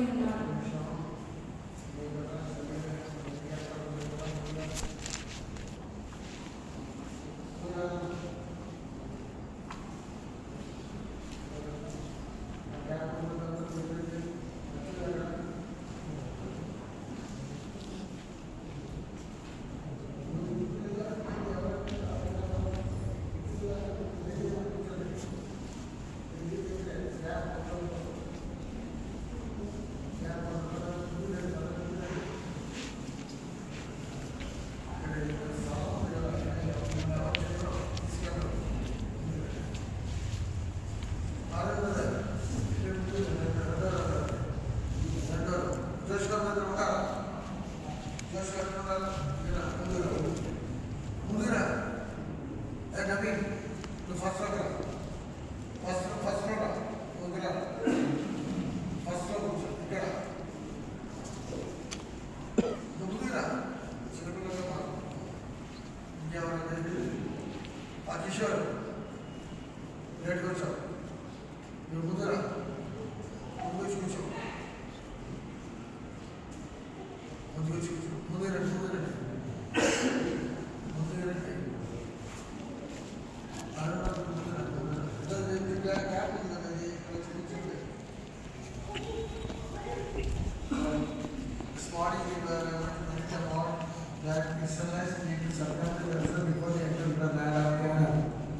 చేసుకొని ఉన్నారు.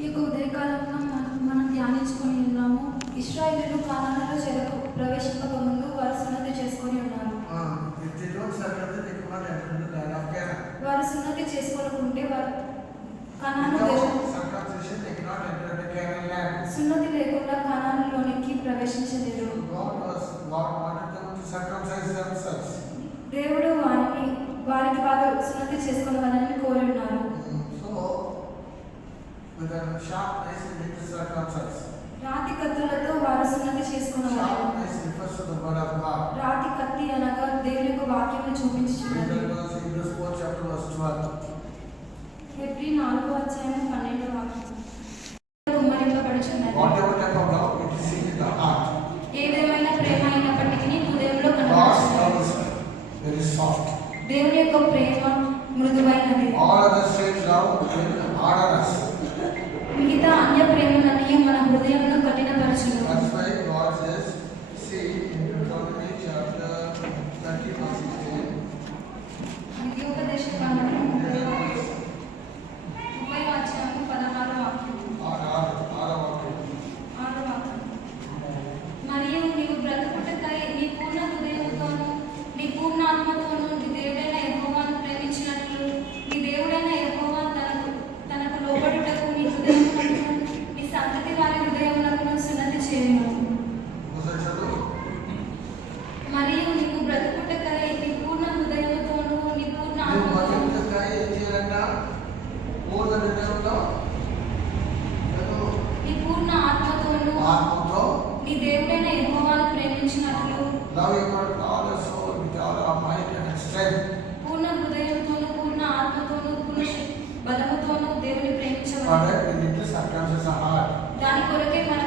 ఈ ఉదయకాలంలో మనం ధ్యానించుకొని ఉన్నాము. ఇశ్రాయేలీయులు కానానులో చెరకు ప్రవేశించక ముందు వారు సున్నతి చేసుకొని ఉన్నారు. వారు సున్నతి చేసుకోకుంటే వారు కనాను దేశం సున్నతి లేకుండా కనానులోనికి ప్రవేశించలేరు. దేవుడు వారికి వారు సున్నతి చేసుకోవాలని కోరి ఉన్నారు. రాతి కత్తులతో వారు సున్నతి చేసుకున్నారు. రాతి కత్తి అనగా దేవుని యొక్క వాక్యాన్ని చూపించుచున్నది. హెబ్రీ 4:12 కుమ్మరింపబడుచున్నది. ఏదేమైనా ప్రేమ అయినప్పటికీ హృదయంలో కనబడుచున్నది. దేవుని యొక్క ప్రేమ మృదువైనది. మిగతా అన్య ప్రేమలన్నీ మన హృదయంలో కఠినపరచును. ద్వితీయోపదేశకాండము 30:16 మరియు నీవు బ్రతుకుటకై నీ పూర్ణ హృదయంతోనూ నీ పూర్ణ ఆత్మతోనూ నీ దేవుడైన యెహోవాను ప్రేమించినట్లు నీ దేవుడైన యెహోవా తనకు లోబడుటకు నీ హృదయమునకును నీ సంతతి వారి హృదయమునకును సున్నతి చేయును. మరియు నీవు బ్రతుకుటకై నీ పూర్ణ హృదయముతోనూ నీ పూర్ణ ఆత్మతోనూ నీ పూర్ణ ఆత్మతోనూ నీ దేవుడైన యెహోవాను ప్రేమించినట్లు పూర్ణ హృదయంతోనూ పూర్ణ ఆత్మతోనూ పూర్ణ బలముతోనూ దేవుని ప్రేమించవాలి. దాని కొరకే మన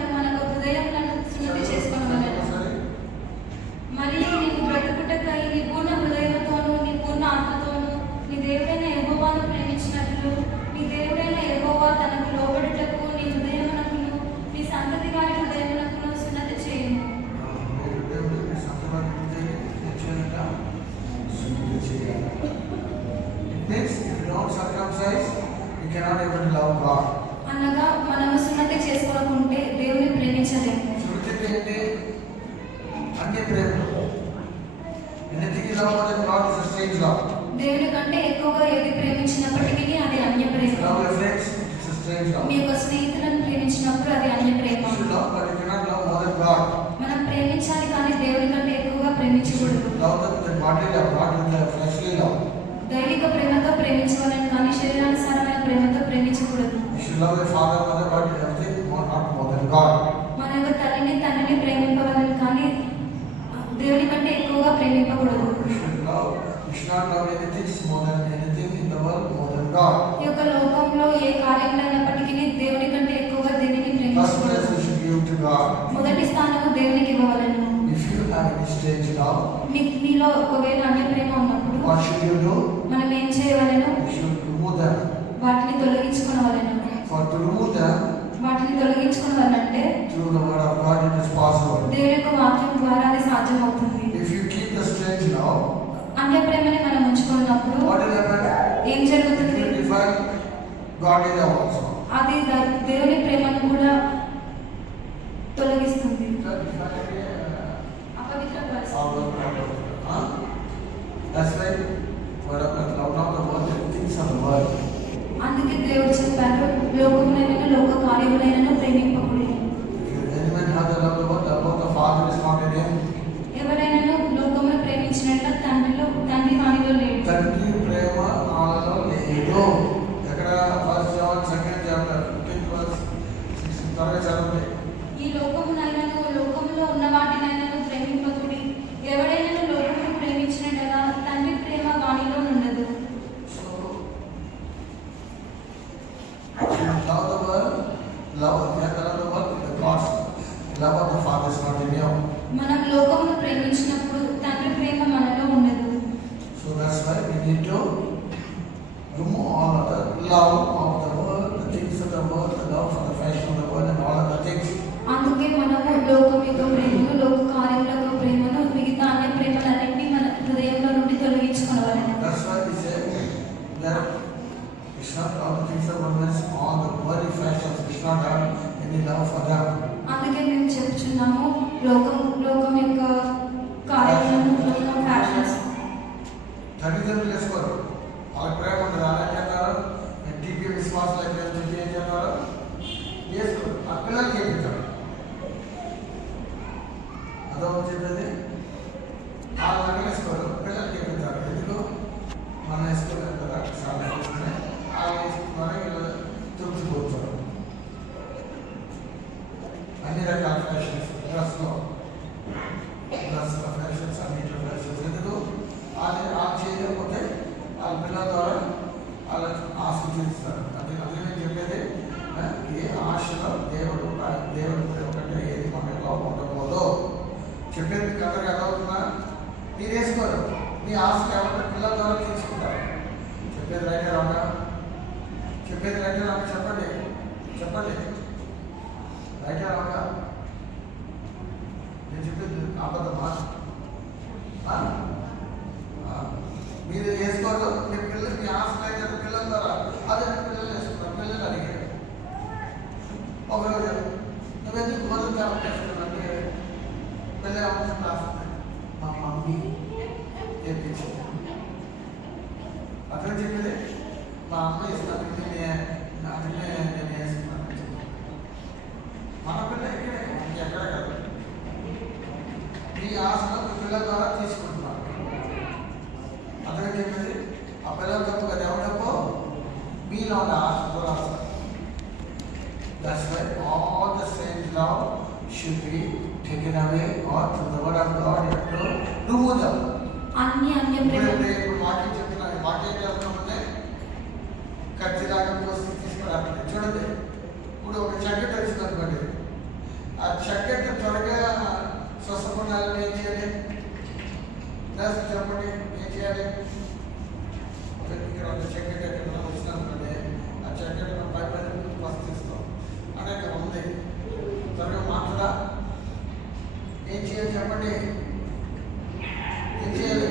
హృదయములను సున్నతి చేసుకోవాలి. మరియు నీవు బ్రతుకుటకై నీ పూర్ణ హృదయంతోనూ నీ పూర్ణ ఆత్మతోనూ నీ దేవుడైన యెహోవాను ప్రేమించినట్లు నీ దేవుడైన యెహోవా తనకు లోబడుటకు నీ హృదయమునకును నీ సంతతి వారి హృదయమునకును సున్నతి చేయును. అనగా మనము సున్నతి చేసుకోకుంటే దేవుని ప్రేమించలేము. దేవుని కంటే ఎక్కువగా ఏది ప్రేమించినప్పటికీ అది అన్య ప్రేమ. మీ యొక్క స్నేహితులను ప్రేమించినప్పుడు అది అన్య ప్రేమ. మనం ప్రేమించాలి కానీ దేవుని కంటే ఎక్కువగా ప్రేమించకూడదు. దైవిక ప్రేమతో ప్రేమించవాలని కానీ శరీరానుసారమైన ప్రేమతో ప్రేమించకూడదు. మన యొక్క తల్లిని తండ్రిని ప్రేమింపవాలని కానీ దేవుని కంటే ఎక్కువగా ప్రేమింపకూడదు. ఈ యొక్క లోకంలో ఏ కార్యములైనప్పటికీ దేవుని కంటే ఎక్కువగా దేనిని ప్రేమించకూడదు. మొదటి స్థానము దేవునికి ఇవ్వవలెను. stage now, నీలో ఒకవేళ అన్య ప్రేమ ఉన్నప్పుడు what should you do? మనం ఏం చేయవలెను? You should remove them. వాటిని తొలగించుకొనవలెను. For to remove them, వాటిని తొలగించుకొనవలంటే through the word of God it is possible. దేవుని యొక్క వాక్యం ద్వారా అది సాధ్యమవుతుంది. If you keep the stage now, అన్య ప్రేమని మనం ఉంచుకున్నప్పుడు what will happen? ఏం It జరుగుతుంది? will defile godly love also. అది దేవుని ప్రేమను కూడా తొలగిస్తుంది. అపవిత్రపరుస్తుంది. That's why love not the world, the things of the world. అందుకే దేవుడు చెప్పాడు, లోకమునైనను లోక కార్యములైనను ప్రేమింపకుడి. If anyone has the love of the world, the love of the Father is not in him. ఎవరైనాను లోకమును ప్రేమించినట్ల తండ్రి వానిలో లేడు. తండ్రి ప్రేమ ఆలలో లేదు. ఎక్కడ first John second chapter 15 verse 16 త్వరగా చదవండి. ఈ లోకమునైనను లోకములో ఉన్న వాటినైనను ప్రేమింపకుడి. ఎవడైనాను లోకమును ప్రేమించినట్లుగా తండ్రి ప్రేమ వానిలో ఉండదు. Love the world, love the world, the God's love of the Father is not in you. మనం లోకమును ప్రేమించినప్పుడు తండ్రి ప్రేమ మనలో ఉండదు. So that's why we need to remove all of the love of the world, the things of the world, the love for the fashion of the world and all other things. అందుకే మనము లోకం యొక్క ప్రేమను, లోక కార్యముల యొక్క ప్రేమను, మిగతా అన్య ప్రేమలన్నింటినీ మన హృదయంలో నుండి తొలగించుకొనవలెను. That's why we say that it's not all the things of the world, all the worldly fashions, it's not have any love for them. అందుకే మేము చెప్తున్నాము, లోకం యొక్క కార్యములను, లోకం ఫ్యాషన్స్ తల్లిదండ్రులు చేసుకోరు, వాళ్ళ ప్రేమ ఉంటుంది. అలాగే అన్నారు టీపీ విశ్వాసాలు అయిపోయింది చెప్పి ఏం చెప్పారు చేసుకోరు, ఆ పిల్లలకి చెప్తారు. అదో చెప్పేది వాళ్ళ దగ్గర వేసుకోరు, పిల్లలకి చెప్తారు. ఎందుకు మనం వేసుకోలేదు కదా, చాలా వాళ్ళు వేసుకున్నారో వీళ్ళు తుడిచిపోతారు. అన్ని రకాల ఫ్యాషన్స్, డ్రెస్లో ఫ్యాషన్స్, అన్నింటిలో ఫ్యాషన్స్. ఎందుకు వాళ్ళు చేయకపోతే వాళ్ళ పిల్లల ద్వారా వాళ్ళు ఆశీర్వదిస్తారు. అదే నేను చెప్పేది, ఏ ఆశలో దేవుడు ఒకటే ఏది మనలో ఉండకూడదు చెప్పేది. కథగా అదవుతున్నా మీరు వేసుకోరు, మీ ఆశ ఎవరి పిల్లల ద్వారా తీసుకుంటారు. చెప్పేది రైటే రాగా, చెప్పేది రైటే రాగా, చెప్పండి రైటే రాగా. నేను చెప్పేది అబద్ధమా? మీరు వేసుకోరు, మీ పిల్లలు మీ ఆశలు అయితే పిల్లల ద్వారా అదే పిల్లలు వేసుకుంటారు. పిల్లలు అడిగారు ఒకరోజు నువ్వెందుకు గోధుమ చాప చేసుకున్నానంటే పిల్ల అవసరం రాస్తుంది, మా మమ్మీ నేర్పించింది. అతను చెప్పేది మా అమ్మ ఇస్తాను, నేను వేసుకున్నాను. మన పిల్ల ఇక్కడే, ఎక్కడ కాదు. మీ ఆశలో మీ పిల్లల ద్వారా తీసుకుంటున్నారు. అతను చెప్పేది ఆ పిల్లల తప్పు కదా, ఎవరు తప్పు? మీలో ఉన్న ఆశతో రాస్తారు. That's why all the strange love should be taken away, or through the word of God you have to remove them. అన్య ప్రేమ ఇప్పుడు వాక్యం చెప్తున్నాను, వాక్యం చేస్తున్నామంటే ఖచ్చితంగా పోసి తీసుకురావాలి. చూడండి, ఇప్పుడు ఒక చక్కటి వచ్చింది అనుకోండి, ఆ చక్కటి త్వరగా స్వస్థపడాలని ఏం చేయాలి? చెప్పండి, ఏం చేయాలి? ఇక్కడ ఒక చక్కటి ఎక్కడ వచ్చిందనుకోండి, ఆ చక్కటి మనం భయపడి వస్తాం అనేది ఉంది. త్వరగా మాట్లాడా ఏం చేయాలి చెప్పండి? ఏం చేయాలి?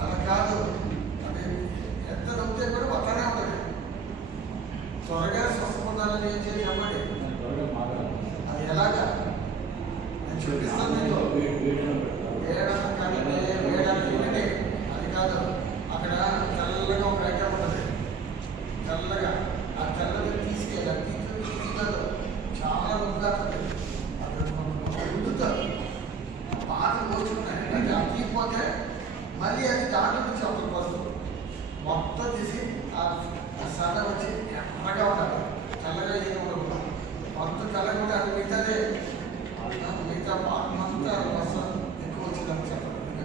అలా కాదు, అది ఎంత నొప్పితే కూడా పక్కనే ఉంటుంది. త్వరగా స్వస్థపడాలని ఏం చేయాలి చెప్పండి? అది ఎలాగా నేను చూపిస్తాను. వేయడానికి అది కాదు, అక్కడ తెల్లగా ఒక ఐటమ్ ఉంటుంది. తెల్లగా ఆ తెల్లగా తీసుకెళ్ళాలి, తీసుకెళ్ళదు, చాలా రుద్దాతుంది. అది రుద్దుతారు, బాగా పోచుకున్నాయి. అది తీసిపోతే మళ్ళీ అది దాంట్లో నుంచి ఒకరికి వస్తుంది. మొత్తం తీసి ఆ సడ వచ్చి ఎర్రగా ఉండాలి, తెల్లగా ఏది ఉండకూడదు. మొత్తం తెల్లగా ఉంటే అది మిగతాదే, మిగతా అంతా వస్తుంది. ఎక్కువ వచ్చిందని చెప్పండి,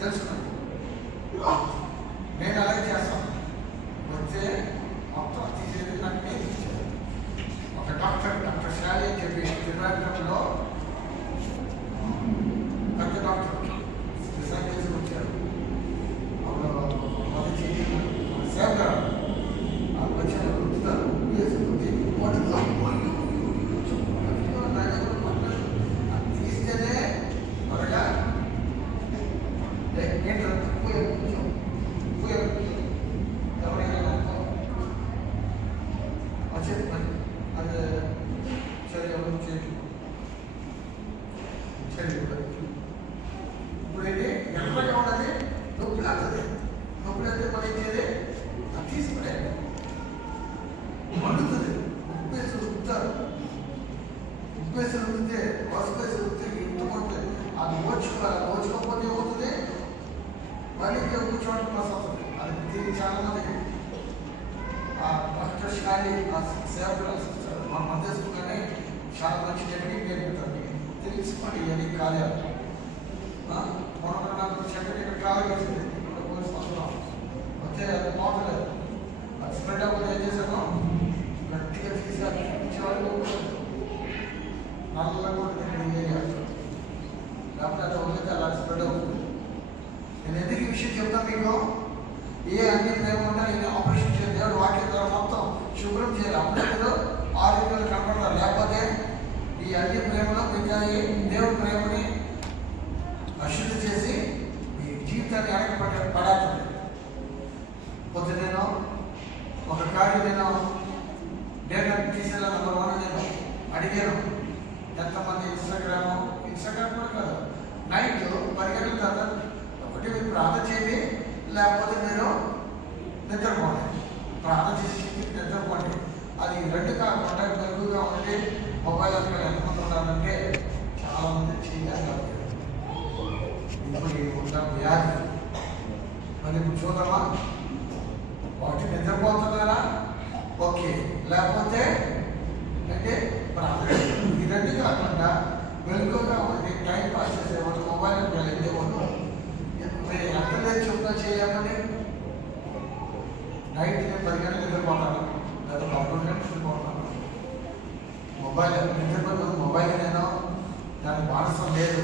తెలుసుకున్నాను. నేను అలాగే చేస్తాను. వస్తే మొత్తం తీసేది నాకు నేర్పించారు ఒక డాక్టర్ శాలి అని చెప్పి త్రివేంద్రంలో అది సరే ఎవరు చేయండి సరే ఇప్పుడు ఏంటి ఎట్లా ఉన్నది నొప్పి అవుతుంది నొప్పి అయితే మనం ఏం చేయాలి అది తీసుకునేది మండుతుంది ఉప్పేసి రుద్దుతారు ఉప్పేసి రుద్దితే పసుపేసి రుద్దితే ఇంటుకుంటుంది అది ఓచుకోవాలి ఓచుకోకపోతే ఏమవుతుంది మళ్ళీ ఇంకొక చోట ప్లస్ అవుతుంది అది దీనికి చాలా మందికి ఆ డాక్టర్స్ కానీ ఆ సేవకులు మన మధ్యస్థులు కానీ చాలా మంచి టెక్నిక్ నేర్పుతారు తెలుసుకోండి ఇవన్నీ కార్యాలు మొన్న నాకు చెప్పండి ఇక్కడ కాలం వచ్చింది ఇక్కడ పోలీసు వస్తున్నాం వచ్చే అది పోతలేదు అది స్ప్రెడ్ అవ్వదు ఏం చేశాను గట్టిగా తీసాను ఇచ్చేవాళ్ళు నల్లగా కూడా లేకపోతే అది వదిలితే అలా స్ప్రెడ్ అవుతుంది నేను ఎందుకు ఈ విషయం చెప్తాను మీకు ఏ అన్ని ప్రేమ ఉన్నా నేను ఆపరేషన్ చేయాలి దేవుడు వాక్యం ద్వారా మొత్తం శుభ్రం చేయాలి అప్పుడే ఆరోగ్యాలు కనపడతారు లేకపోతే ఈ అన్ని ప్రేమలో ఇంకా దేవుడి ప్రేమని అశుద్ధి చేసి మీ జీవితాన్ని పడాల్సింది పొద్దునేనో ఒక కార్డు నేను డేటా తీసేలా నెంబర్ 1 నేను అడిగాను ఎంతమంది ఇన్స్టాగ్రామ్ కూడా కాదు నైట్ 10 గంటల తర్వాత ఒకటి మీరు ప్రార్థన చేయండి లేకపోతే మీరు నిద్రపోండి ప్రార్థన చేసి నిద్రపోండి అది రెండు కాకుండా మెరుగుగా ఉండి మొబైల్ అక్కడ ఎంతమంది ఉన్నారంటే చాలా మంది చేయాలి ఇప్పుడు ఉన్న వ్యాధి మరి ఇప్పుడు చూద్దామా ఒకటి నిద్రపోతున్నారా ఓకే లేకపోతే అంటే ప్రార్థన ఈ రెండు కాకుండా వెలుగుగా ఉంది టైం పాస్ చేసేవాళ్ళు మొబైల్కి వెళ్ళేవాళ్ళు మీరు ఎంత లేదు చెప్తా చేయమని నైట్ నేను 10 గంటలు నిద్రపోతాను లేదా 11 గంటలు నిద్రపోతాను మొబైల్ నిద్రపోతే మొబైల్ నేను దానికి వాడసం లేదు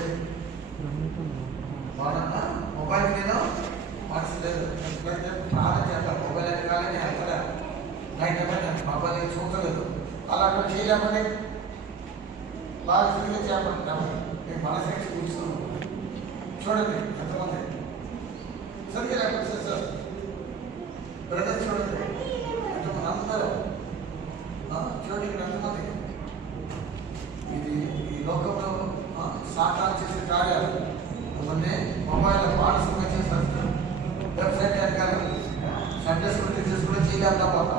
మొబైల్ నేను వాడసం లేదు ప్రార్థన చేస్తాను మొబైల్ అయితే కానీ నేను వెళ్తలేదు నైట్ అంటే నేను మొబైల్ నేను చూడలేదు అలా అక్కడ చేయలేమని బాగా ఫ్రీగా చేపడతాను నేను మనసు కూర్చున్నాను చూడండి ఎంతమంది సరిగ్గా లేకపోతే సార్ బ్రదర్ చూడండి ఎంతమంది అందరూ చూడండి ఇక్కడ ఎంతమంది ఇది ఈ లోకంలో సాకారం చేసే కార్యాలు మొన్నే మొబైల్ వాట్సాప్గా చేస్తారు వెబ్సైట్ వెనకాల సండే స్కూల్ టీచర్స్ కూడా చేయలేకపోతా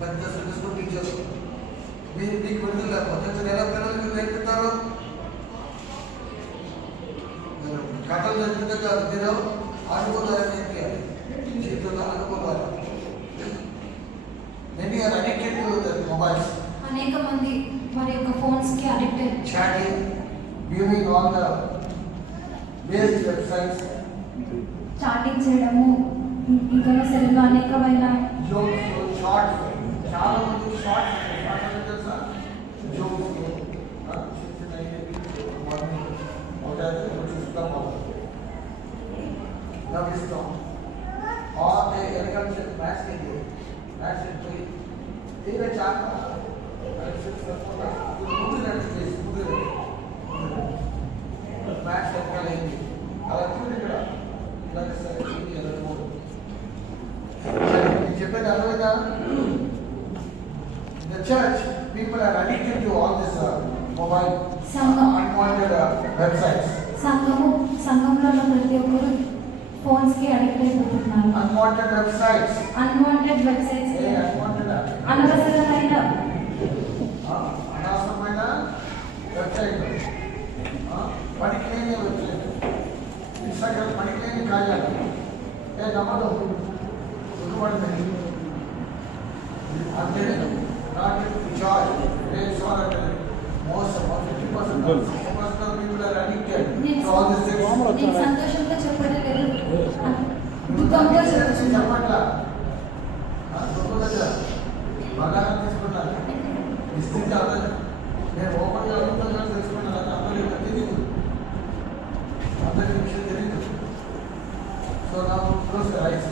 పెద్ద సండే స్కూల్ టీచర్స్ మీకు విడుదల లేకపోతే ఎలా పిల్లలు మీరు నేర్పుతారు కథలు నేర్పితే కాదు మీరు అనుభవాలు నేర్పించాలి జీవితంలో అనుభవాలు Many are addicted to the mobiles. అనేక మంది వారి యొక్క ఫోన్స్ కి addicted. Chatting, viewing all the based websites. Chatting చేయడము ఇంకా సెల్లో అనేకమైన జోక్స్, షార్ట్స్, చాలా మంది షార్ట్స్ అంటే తెలుసా జోక్స్ నవ్విస్తాం ఎలక్ట్రికల్ మ్యాథ్స్ పోయి తీరే చాలా మ్యాథ్స్ ఎక్కాలైంది అలా చూడండి ఇక్కడ నేను చెప్పేది అర్థమైందా the church people are addicted to all this mobile unwanted websites సంఘంలో ప్రతి ఒక్కరు ఫోన్స్ కి అడిక్ట్ అయిపోతున్నారు. అన్వాంటెడ్ వెబ్సైట్స్ అనవసరమైన వెబ్సైట్ పనికిలేని వెబ్సైట్ ఇన్స్టాగ్రామ్ పనికిలేని కార్యాలు నమ్మదు దుర్పడింది అంటే not joy most 50% people are addicted to all these things. నేను సంతోషంగా చెప్పడం లేదు, దుఃఖంగా చెప్పట్లా దుఃఖంగా బాగా తీసుకున్నాను స్థితి అర్థం నేను ఓపెన్గా అడుగుతుందని తెలుసుకున్నాను అందరికీ తెలియదు అందరికీ విషయం తెలియదు సో నాకు క్లోజ్ రైస్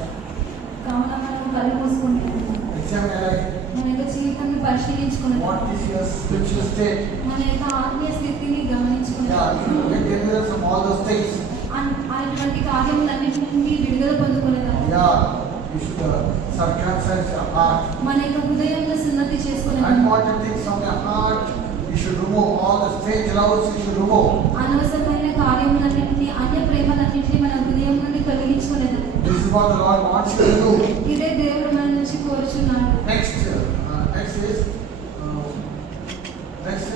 కావున మనం కళ్ళు మూసుకుంటాము. ఎగ్జామ్ ఎలా మన యొక్క జీవితాన్ని పరిశీలించుకున్నాం. What is your spiritual state మన యొక్క ఆత్మీయ స్థితిని గమనించుకున్నాం. ఆల్ దోస్ థింగ్స్ అటువంటి కార్యములన్నిటి నుండి విడుదల పొందుకునేదాం. You should circumcise your heart. మన యొక్క హృదయంలో సున్నతి చేసుకునే Unwanted things from your heart, you should remove. All the strange loves you should remove. అనవసరమైన కార్యములన్నింటినీ అన్య ప్రేమలన్నింటినీ మన హృదయం నుండి తొలగించుకునేది. This is what the Lord wants you to do. ఇదే దేవుడు మన నుంచి కోరుచున్నాడు. Next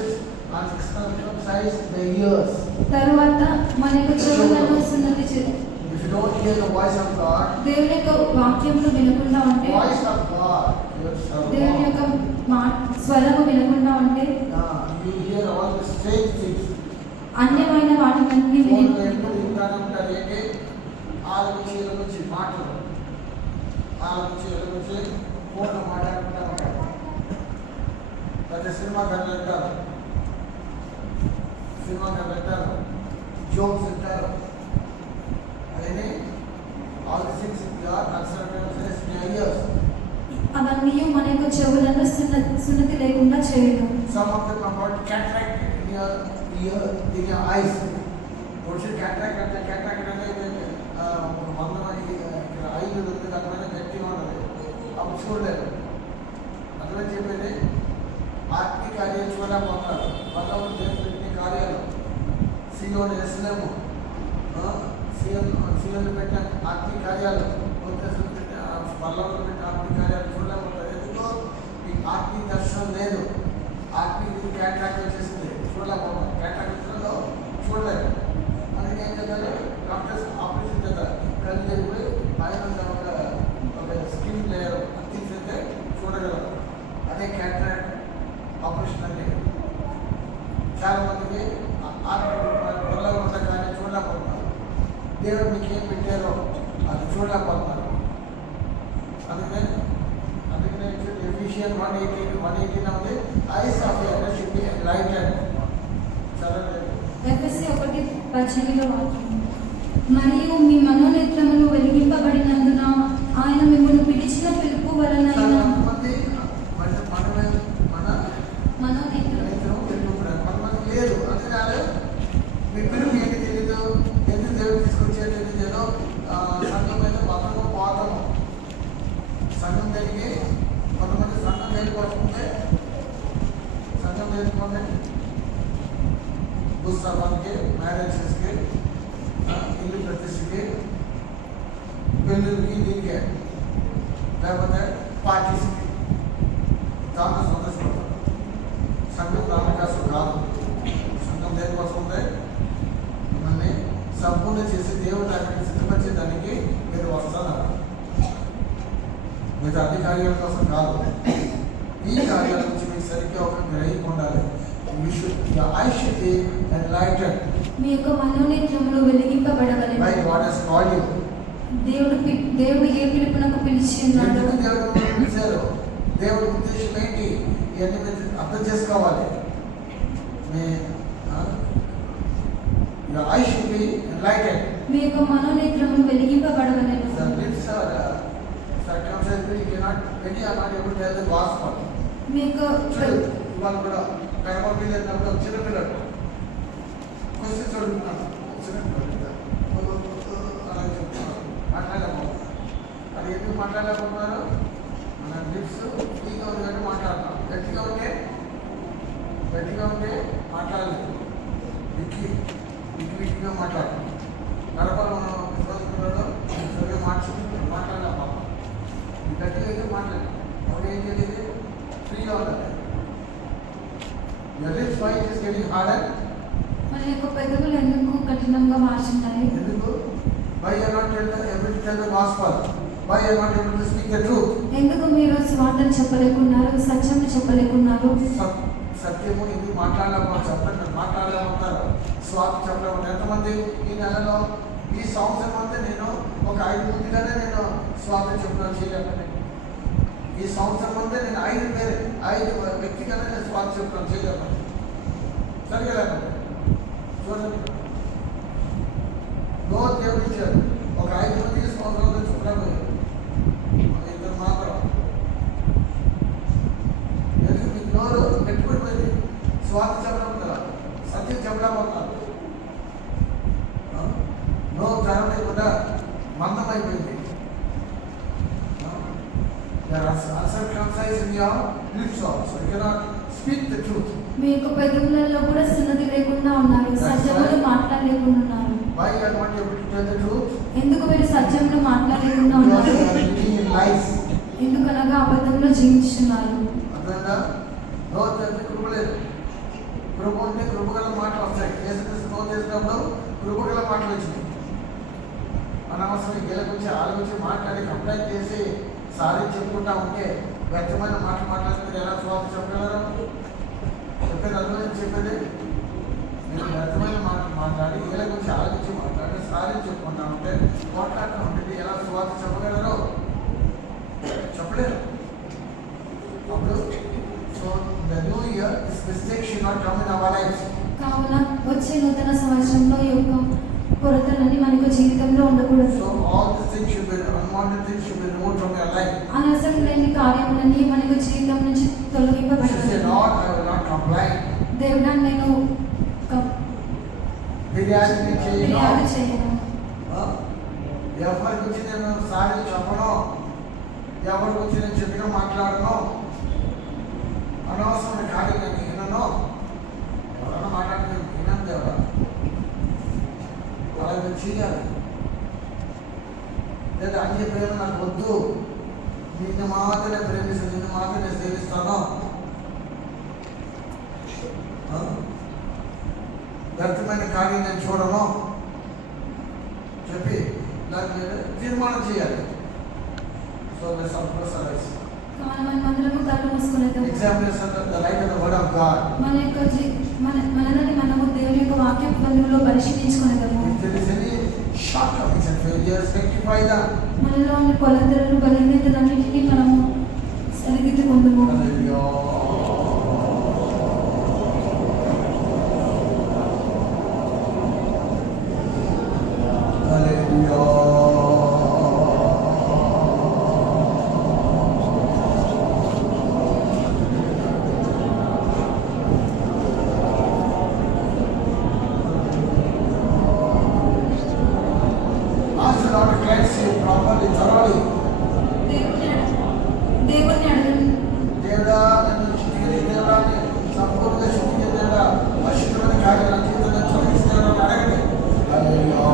is uncircumcise the ears. తరువాత మన యొక్క చెవులను సున్నతి చేయాలి. If you don't hear the voice of God, దేవుని యొక్క వాక్యములు వినకుండా ఉంటే, voice of God, దేవుని యొక్క స్వరము వినకుండా ఉంటే, you hear all the strange things. అన్యమైన వాటిని ఏంటి ఆలోచించి ఎలుగుచి మాటలు ఆలోచించి ఎలుగుచి ఫోన్లో మాట్లాడుకుంటా ఉంటారు. అయితే సినిమా కథలు అంటారు, జోక్స్ అంటారు. అదే all the things are uncertainties in your years. అవన్నీ మన యొక్క చెవులను సున్నతి లేకుండా చేయడం. Some of them about cataract in your ear, in your eyes. What's your cataract? Cataract అంటే ఐదు రకమైన గట్టిగా ఉంటుంది, అప్పుడు చూడలేదు. అట్లా చెప్పేది ఆత్మీయ కార్యాలు చూడకపోతున్నారు. వాళ్ళ దేవుని కార్యాలు సీఎంలు ఎస్లేము సీఎంలు పెట్టిన ఆత్మీయ కార్యాలు పల్లవులు పెట్టిన ఆత్మీయ కార్యాలు చూడలేకపోతారు. ఎందుకో ఈ ఆత్మీయ దర్శనం లేదు. ఆత్మీయ క్యాట్రాక్ట్ వచ్చేసింది, చూడలేకపోతాం. క్యాట్రాక్ట్ చూడలేదు. అందుకే ఏం చేస్తారు, డాక్టర్స్ ఆపరేషన్ చేస్తారు. కళ్ళు జరిగిపోయి పైన ఒక స్కిన్ లేయర్ తీసేస్తే చూడగలరు. అదే క్యాట్రాక్ట్ ఆపరేషన్ అంటే. చాలా మందికి పిల్లలు ఉండగానే చూడలేకపోతున్నారు. దేవుడు మీకు ఏం పెట్టారో అది చూడలేకపోతున్నారు. అందుకనే ఎఫిషియన్ 1:18 ఉంది. Eyes of your understanding should be enlightened. చదవండి. ఎఫెసీ 1:18 వాక్యం. మరియు మీ మనోనేత్రములు వెలిగింపబడినందున ఆయన మిమ్మల్ని పిలిచిన పిలుపు వలన లేదు. అందుకని మీ పిలుపు ఏంటి తెలీదు, ఎందుకు దేవుడు తీసుకొచ్చారు తెలియదు. సంఘం మీద పక్కన పోతాము. సంఘం దగ్గరికి కొంతమంది సంఘం దగ్గరికి వస్తుంటే సంఘం దగ్గరికి పుస్తకానికి, మ్యారేజెస్కి, ఇల్లు ప్రతిష్టకి, పెళ్ళిళ్ళకి, దీనికి లేకపోతే పార్టీస్కి చాలా సంతోషపడతారు. సంఘం దానికోసం కాదు. సంఘం దేనికోసం ఉంది, మిమ్మల్ని సంపూర్ణ చేసి దేవుడు అక్కడికి సిద్ధపరిచేదానికి మీరు వస్తున్నారు. మీరు అన్ని కార్యాల కోసం కాదు. ఈ కార్యాల నుంచి మీకు సరిగ్గా ఒక గ్రహింపు ఉండాలి. Your eyes should be enlightened. మీ యొక్క మనోనేత్రములు వెలిగింపబడవలెను. By what has called you. దేవుడు ఏ పిలుపునకు పిలిచి ఉన్నాడు. దేవుడు పిలిచారు. దేవుడి ఉద్దేశం ఏంటి, ఇవన్నీ మీరు అర్థం చేసుకోవాలి. Your eyes should be enlightened. మీ యొక్క మనోనేత్రములు వెలిగింపబడవలెను. The lips are circumcised. You cannot, when you are not able to tell the gospel. మీ యొక్క వాళ్ళు కూడా కర్మకి లేనప్పుడు చిన్నపిల్లలు క్వశ్చన్స్ అడుగుతున్నారు. అలా చెప్తున్నారు, మాట్లాడలేకపోతున్నారు. అది ఎందుకు మాట్లాడలేకపోతున్నారు? మన లిప్స్ ఫ్రీగా ఉంది కానీ మాట్లాడతాం. గట్టిగా ఉంటే మాట్లాడలేదు. విక్కిగా మాట్లాడతాం. నడపలు మనం విశ్వాసంలో సరిగ్గా మాట్లాడలేకపోతాం. గట్టిగా అయితే మాట్లాడతాం. అప్పుడు ఏం తెలియదు, ఫ్రీగా ఉండాలి. Your lips, why it is getting harder? మన యొక్క పెదవులు ఎందుకు కఠినంగా మార్చున్నాయి? ఎందుకు? Why you are not able to tell the gospel? Why you are not able to speak the truth? ఎందుకు మీరు స్వార్థం చెప్పలేకున్నారు, సత్యం చెప్పలేకున్నారు? సత్యము ఎందుకు మాట్లాడలేకపోతారు, స్వార్థం చెప్పలేకపోతారు. ఎంతమంది ఈ నెలలో, ఈ సంవత్సరం అంతా నేను ఒక 5 మందిగానే నేను స్వార్థం చెప్పడం చేయలేకపోతే, ఈ సంవత్సరం అంతా నేను 5 వ్యక్తిగానే నేను స్వార్థం చెప్పడం చేయలేకపోతే, సరిగా లేకపోతే చూడండి. దేవుడు ఇచ్చారు, ఒక 5 మందికి సంవత్సరంలో చెప్పలేకపోయారు, ఇద్దరు మాత్రం. ఎందుకు మీకు నోరు పెట్టుబడిపోయింది, స్వార్థం చెప్పడం కదా, సత్యం చెప్పలేకపోతున్నారు. నోరు తెరవలేకుండా మందం అయిపోయింది. uncircumcised in your lips also. You cannot speak the truth. మీ యొక్క పెదవులలో కూడా సున్నతి లేకుండా ఉన్నారు, సత్యములు మాట్లాడలేకుండా ఉన్నారు. Why you are not able to tell the truth? ఎందుకు మీరు సత్యములు మాట్లాడలేకుండా Because ఉన్నారు? you are living in lies. ఎందుకనగా అబద్ధంలో జీవిస్తున్నారు. అర్థమైందా? నోరు తెరిచి కృప లేదు. కృప ఉంటే కృపగల మాటలు వస్తాయి. యేసుక్రీస్తు నోరు తెరిచినప్పుడు కృపగల మాటలు వచ్చినాయి. అనవసరం వీళ్ళ గురించి వాళ్ళ గురించి మాట్లాడి కంప్లైంట్ చేసి సారీ చెప్పుకుంటా ఉంటే వ్యర్థమైన మాటలు మాట్లాడి మీరు ఎలా స్వార్థ చెప్పగలరు? చెప్పేది అర్థమైంది చెప్పేది. మీరు వ్యర్థమైన మాటలు మాట్లాడి వీళ్ళ గురించి వాళ్ళ గురించి మాట్లాడి సారీ చెప్పుకుంటా ఉంటే పోట్లాడటం ఉంటుంది. ఎలా స్వార్థ చెప్పగలరు? చెప్పలేరు. అప్పుడు so the new year this mistake should not come in our lifes. కావున వచ్చే నూతన సంవత్సరంలో ఈ యొక్క కొరతలన్నీ మనకు జీవితంలో ఉండకూడదు. So all these things should be unwanted things should be removed from your life. అనవసరం లేని కార్యములన్నీ మనకు జీవితం నుంచి You should say, తొలగింపబడాలి. Lord, I will not comply. దేవుడా నేను ఫిర్యాదు ఫిర్యాదు చేయను. ఎవరి గురించి నేను సారీ చెప్పను, ఎవరి గురించి నేను చెట్టుగా మాట్లాడను, అనవసరమైన కార్యం నేను వినను. ఎవరన్నా మాట్లాడితే నేను వినను దేవుడా. అలా నేను చేయాలి. లేదా అన్య ప్రేమ నాకు వద్దు, నిన్ను మాత్రమే ప్రేమిస్తాను, నిన్ను మాత్రమే సేవిస్తాను. వ్యర్థమైన కార్యం నేను చూడను చెప్పి దాని మీద తీర్మానం చేయాలి. So let's all close our eyes. కావున మనమందరము కళ్ళు మూసుకునేద్దాం. Examination the light of the word of God. మనల్ని మనము దేవుని యొక్క వాక్య వెలుగులో పరిశీలించుకునేద్దాము. If there is any shortcomings and failures, rectify them. మనలో ఉన్న కొలతలను బలహీనతలన్నింటినీ మనము సరిదిద్దుకుందాము. Ask the Lord to cleanse you properly, thoroughly. దేవుని అడగండి. దేవుడా నన్ను శుద్ధికరి, దేవుడా సంపూర్ణంగా శుద్ధికరి, దేవుడా అశుద్ధమైన కార్యాలు జీవితంలో తొలగిస్తున్నాను అడగండి. హల్లెలూయా.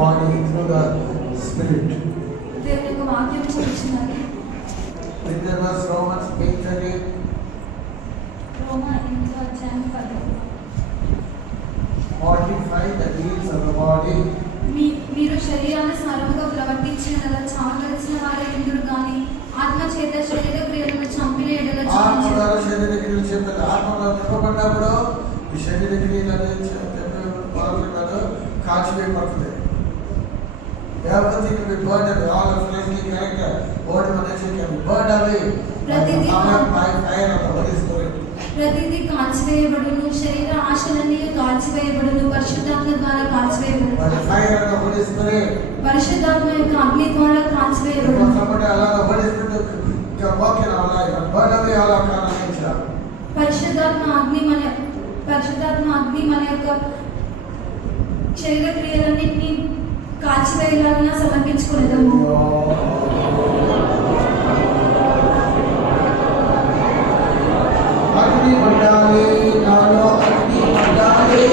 body through the Spirit. దేవుని యొక్క వాక్యం చూపించినది. If there was Romans 8:30, Roma 8:10 mortify the deeds of the body, మీరు శరీరానుసారంగా ప్రవర్తించిన చావలసిన వారే ఇందురు కానీ ఆత్మ చేత శరీర క్రియలను చంపిన ఎడల ఆత్మ ద్వారా శరీర క్రియలు చేస్తారు. ఆత్మలో నింపబడినప్పుడు ఈ శరీర క్రియలు అనేది కాదు కాల్చివేయబడుతుంది. Everything will be burned away. All the fleshly character, body management can be burned away by fire of the Holy Spirit. ప్రతిదీ కాల్చివేయబడును, శరీర ఆశలన్నీ కాల్చివేయబడును, పరిశుద్ధాత్మ ద్వారా కాల్చివేయబడును. By the fire of the Holy Spirit. పరిశుద్ధాత్మ యొక్క అగ్ని ద్వారా కాల్చివేయబడును. Somebody allow the Holy Spirit to work in our life and burn away all our carnal nature. పరిశుద్ధాత్మ అగ్ని మన యొక్క శరీర క్రియలన్నింటినీ కాల్చివేయాలని సమర్పించుకునేదాము. అగ్ని మండాలి, నాలో అగ్ని మండాలి.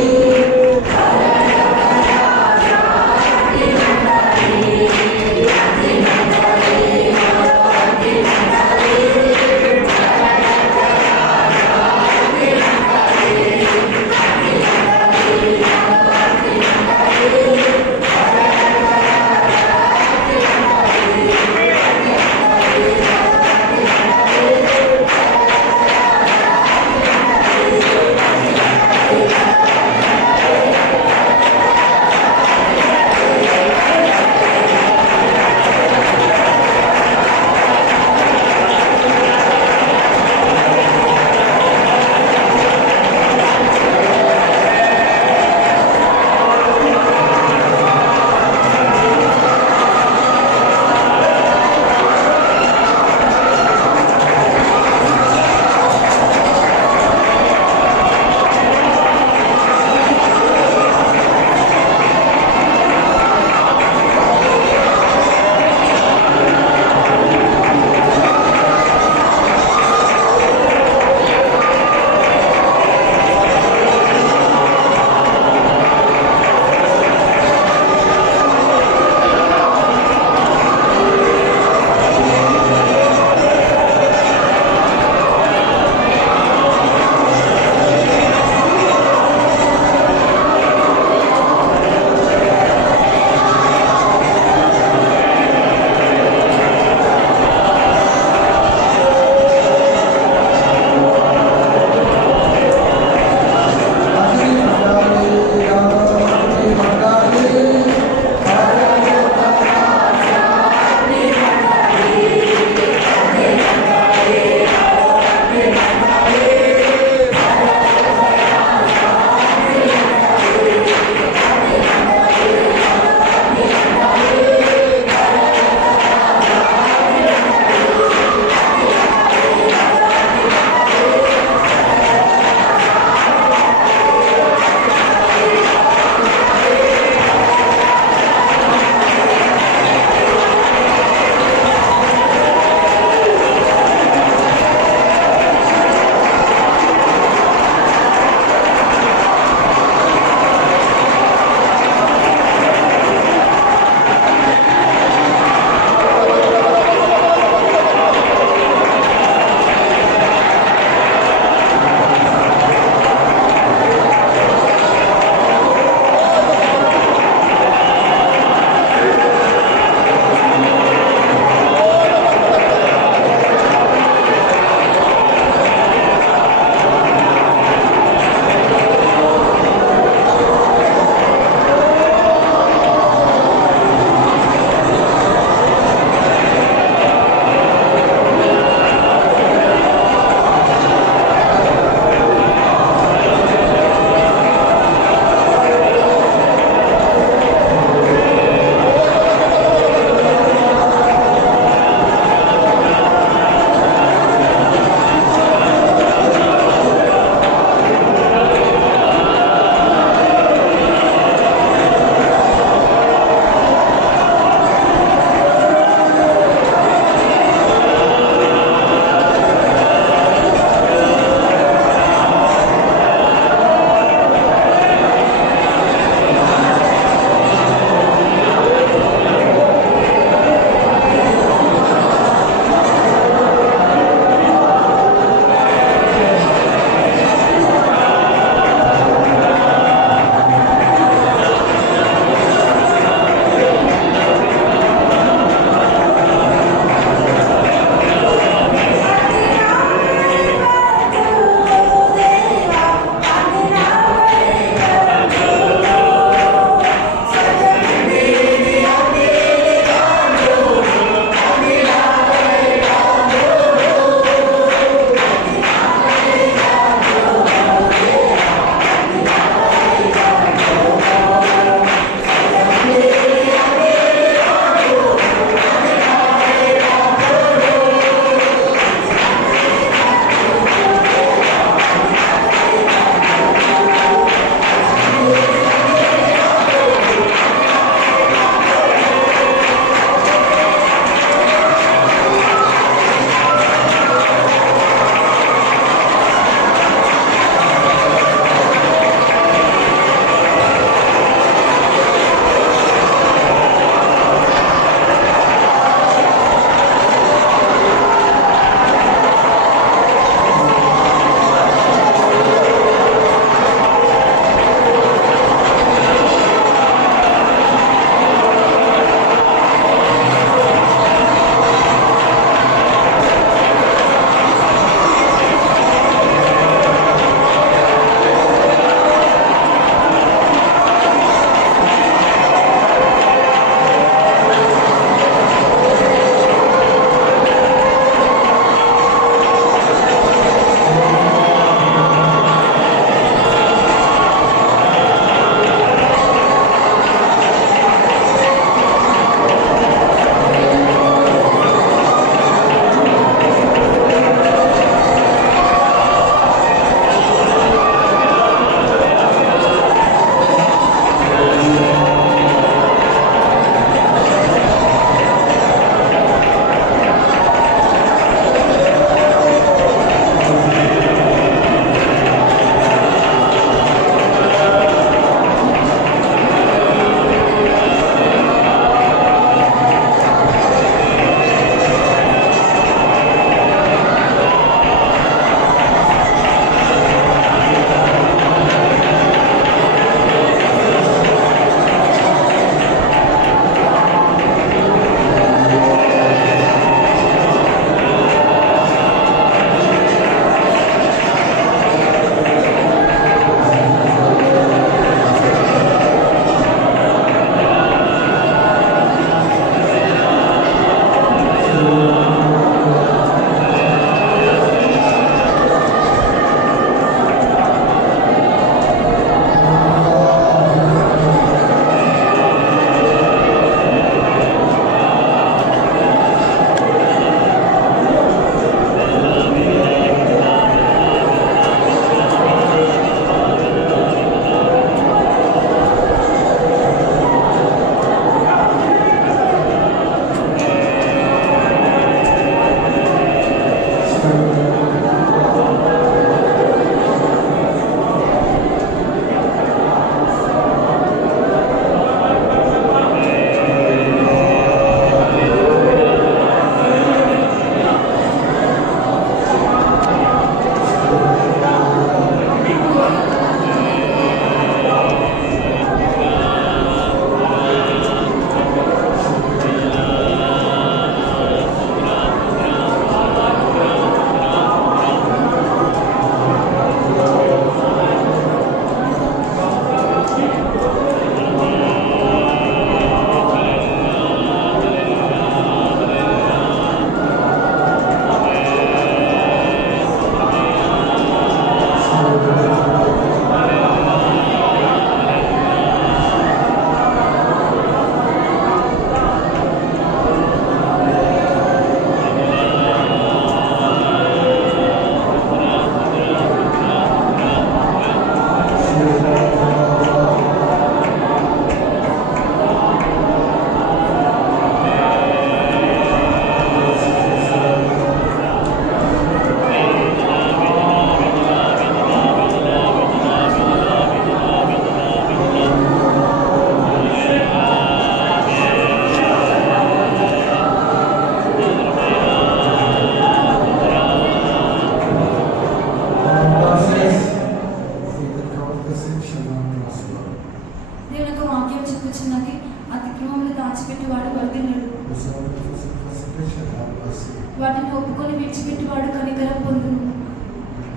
వర్ధిల్లడు. Whosoever forsakes shall have mercy. వాటిని ఒప్పుకొని విడిచిపెట్టివాడు కనికరం పొందును.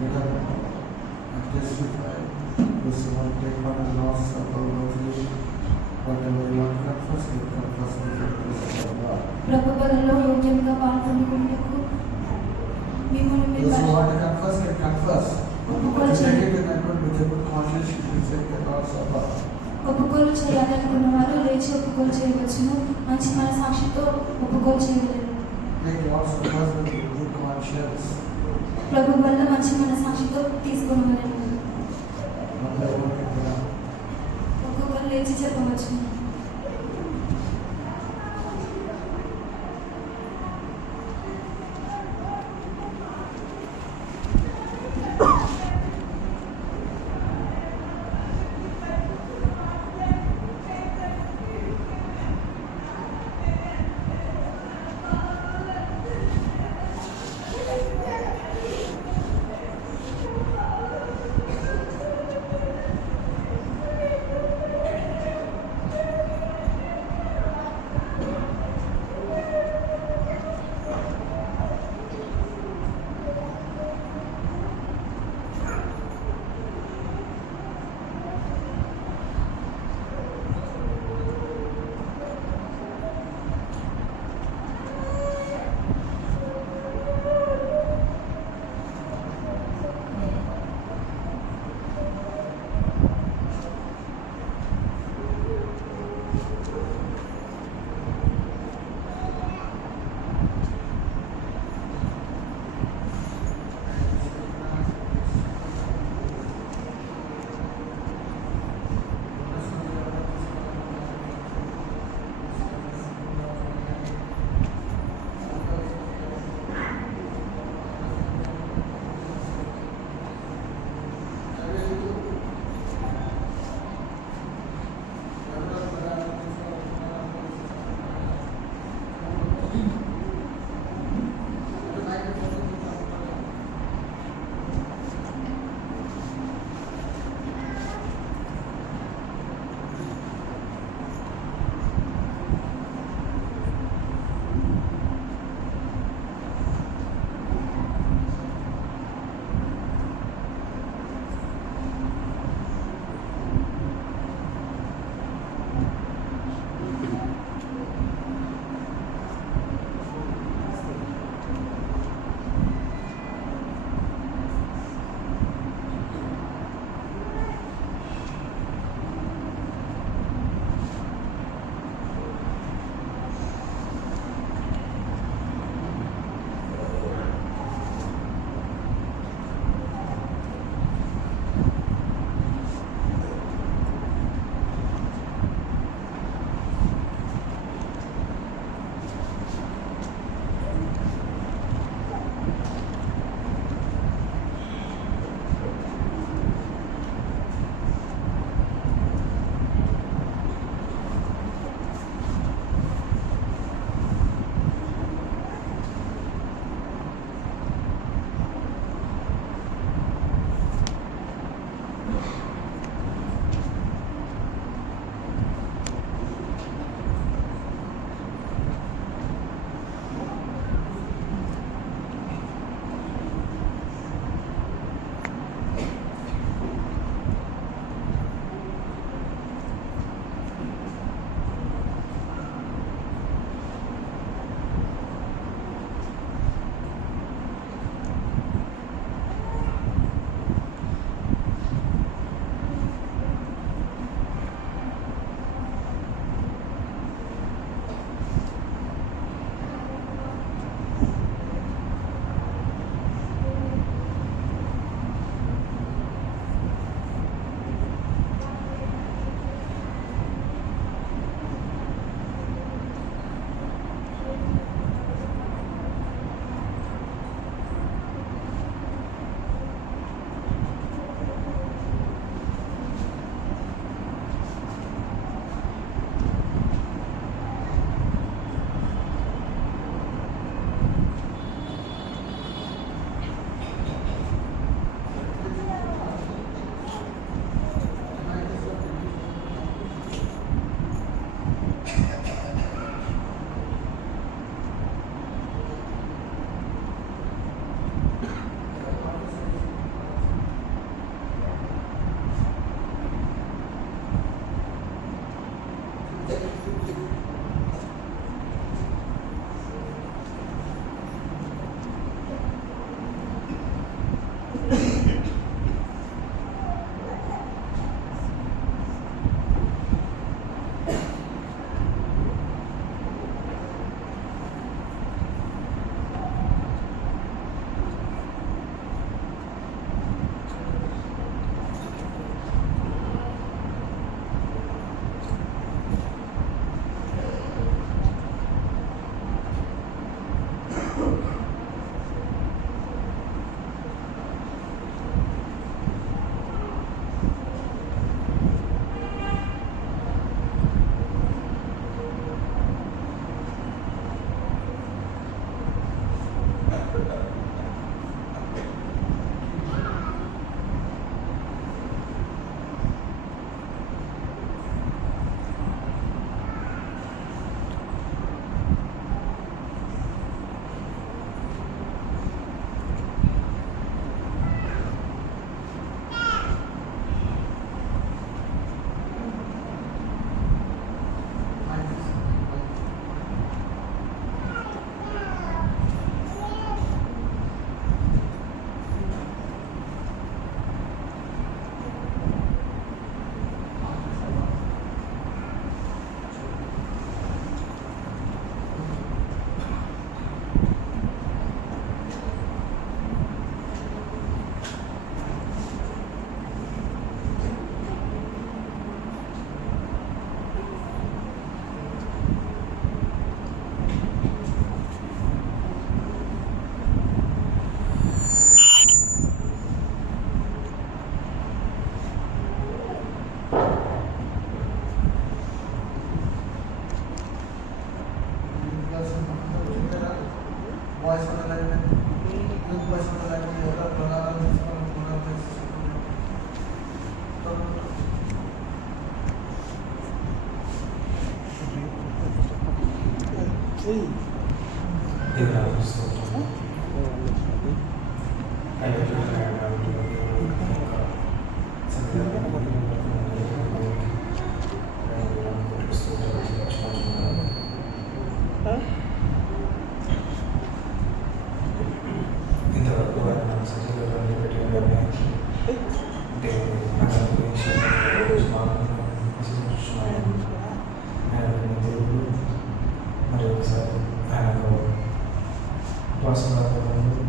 Let us testify. Whosoever take part in the Lord's Supper worthily, whatever you want to confess, you confess before the presence of God. ప్రభు బలిలో యోగ్యంగా పాల్గొనుటకు మిమ్మల్ని మీరు Those who want to confess can confess. ఒప్పుకోలు Take చేయ- it in that with a good conscience, you can take the Lord's Supper. ఒప్పుకోలు చేయాలనుకున్న వారు లేచి ఒప్పుకోలు చేయవచ్చును. మంచి మనసాక్షితో ఒప్పుకోలు చేయగలరు. Take Lord's Supper with a good conscience. ప్రభు వల్ల మంచి మనసాక్షితో తీసుకొనగలరు. Not by working it out. ఒక్కొక్కరు లేచి చెప్పవచ్చును. ఇంతవరకు ఆయన సజీవంగా నిలబెట్టిన దేవుడు ఆయన దేవుడు మరి ఒకసారి ఆయనకు ఉపాసనాలు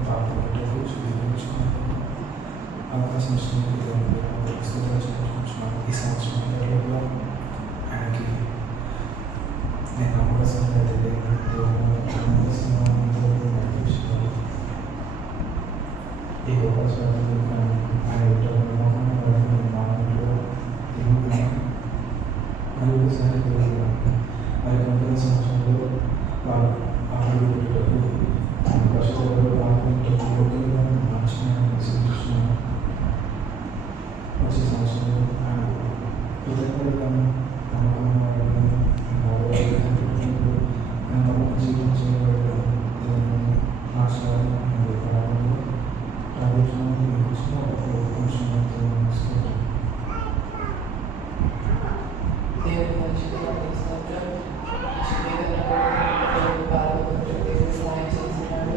పాల్గొనటకు చూపించుకున్నాను అవకాశం ఇచ్చినందుకు దేవుడు చూపించుకుంటున్నాను. ఈ సంవత్సరం కూడా ఆయనకి నేను నమ్మకసంగా తెలియదు దేవుడు నడిపించున్నాను. ఈ అవకాశాలు ఆయన మామూలుగా దేవుడు మరి ఒకసారి దేవుడు మరి కొంత సంవత్సరంలో వాళ్ళు ఆడుకుంటారు కష్టపడి పాల్గొంటారు మార్చుకున్నాను. వచ్చే సంవత్సరంలో ఆయన కృతజ్ఞతగా నమ్మకం జీవితం చేయబడ్డాను. దేవుని మార్చాలని దేవుని మంచిగా దేవుడు సహాయం చేస్తున్నాడు.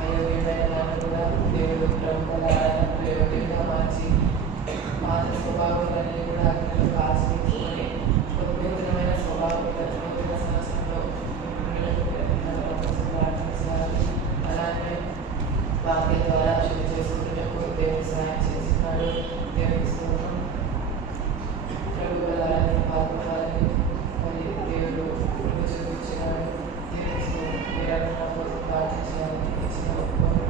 అయ్యో ఏమైనా కూడా దేవుడు ప్రముఖంగా మార్చి పాత స్వభావాలన్నీ కూడా అగ్నిలో కాల్చివేసుకొని నూతనమైన స్వభావాలను నూతన సంవత్సరంలో అలానే వాక్యం ద్వారా శుద్ధి చేసుకునేటప్పుడు దేవుడు సహాయం చేస్తున్నాడు. దేవుని స్తోత్రం. ప్రభు బలాన్ని పాల్గొనాలని మరి దేవుడు కృప చూపించినాడు. దేవుని స్తోత్రం. మీరందరూ నా కోసం ప్రార్థన చేయాలని ఇచ్చిన ఒప్పుకోవడం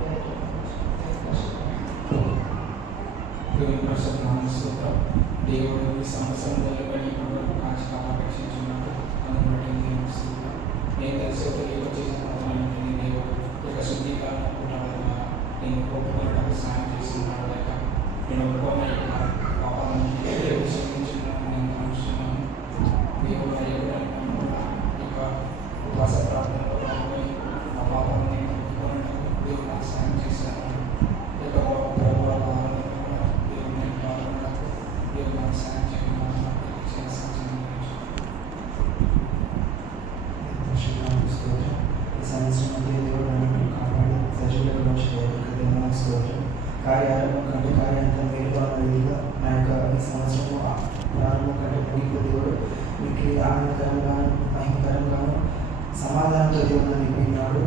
దేవుడు ఈ సంవత్సరంలో ఎవరి కాచి కాపాక్షించున్నాడు అనుకుంటే నేను తెలిసి దేవుడు చేసిన దేవుడు ఒక శుద్ధీకరణ కూడా నేను ఒప్పుకోవడానికి సాయం చేస్తున్నాడు. లేక నేను ఒప్పుకోలేక పాపాలను క్షమించున్నాను నేను అనుకుంటున్నాను. దేవుడు అయ్యడానికి కూడా ఇక ఉపవాస ప్రార్థనలో పాల్గొని ఆ పాపాలను నేను ఒప్పుకోవడానికి దేవుడు నాకు సాయం చేశాను. ఇక దేవుడు నాకు సాయం చేయమని సంవత్సరం దేవుడు నన్ను కాపాడి సజీవులుగా స్తోత్రం. కార్యారంభం కంటే కార్యాంతం మేలుగా ఉన్నదిగా నా యొక్క ఈ సంవత్సరము ప్రారంభం కంటే ముగింపు దేవుడు మీకు ఆనందకరంగాను మహిమకరంగాను సమాధానంతో దేవుడు నన్ను నింపినాడు.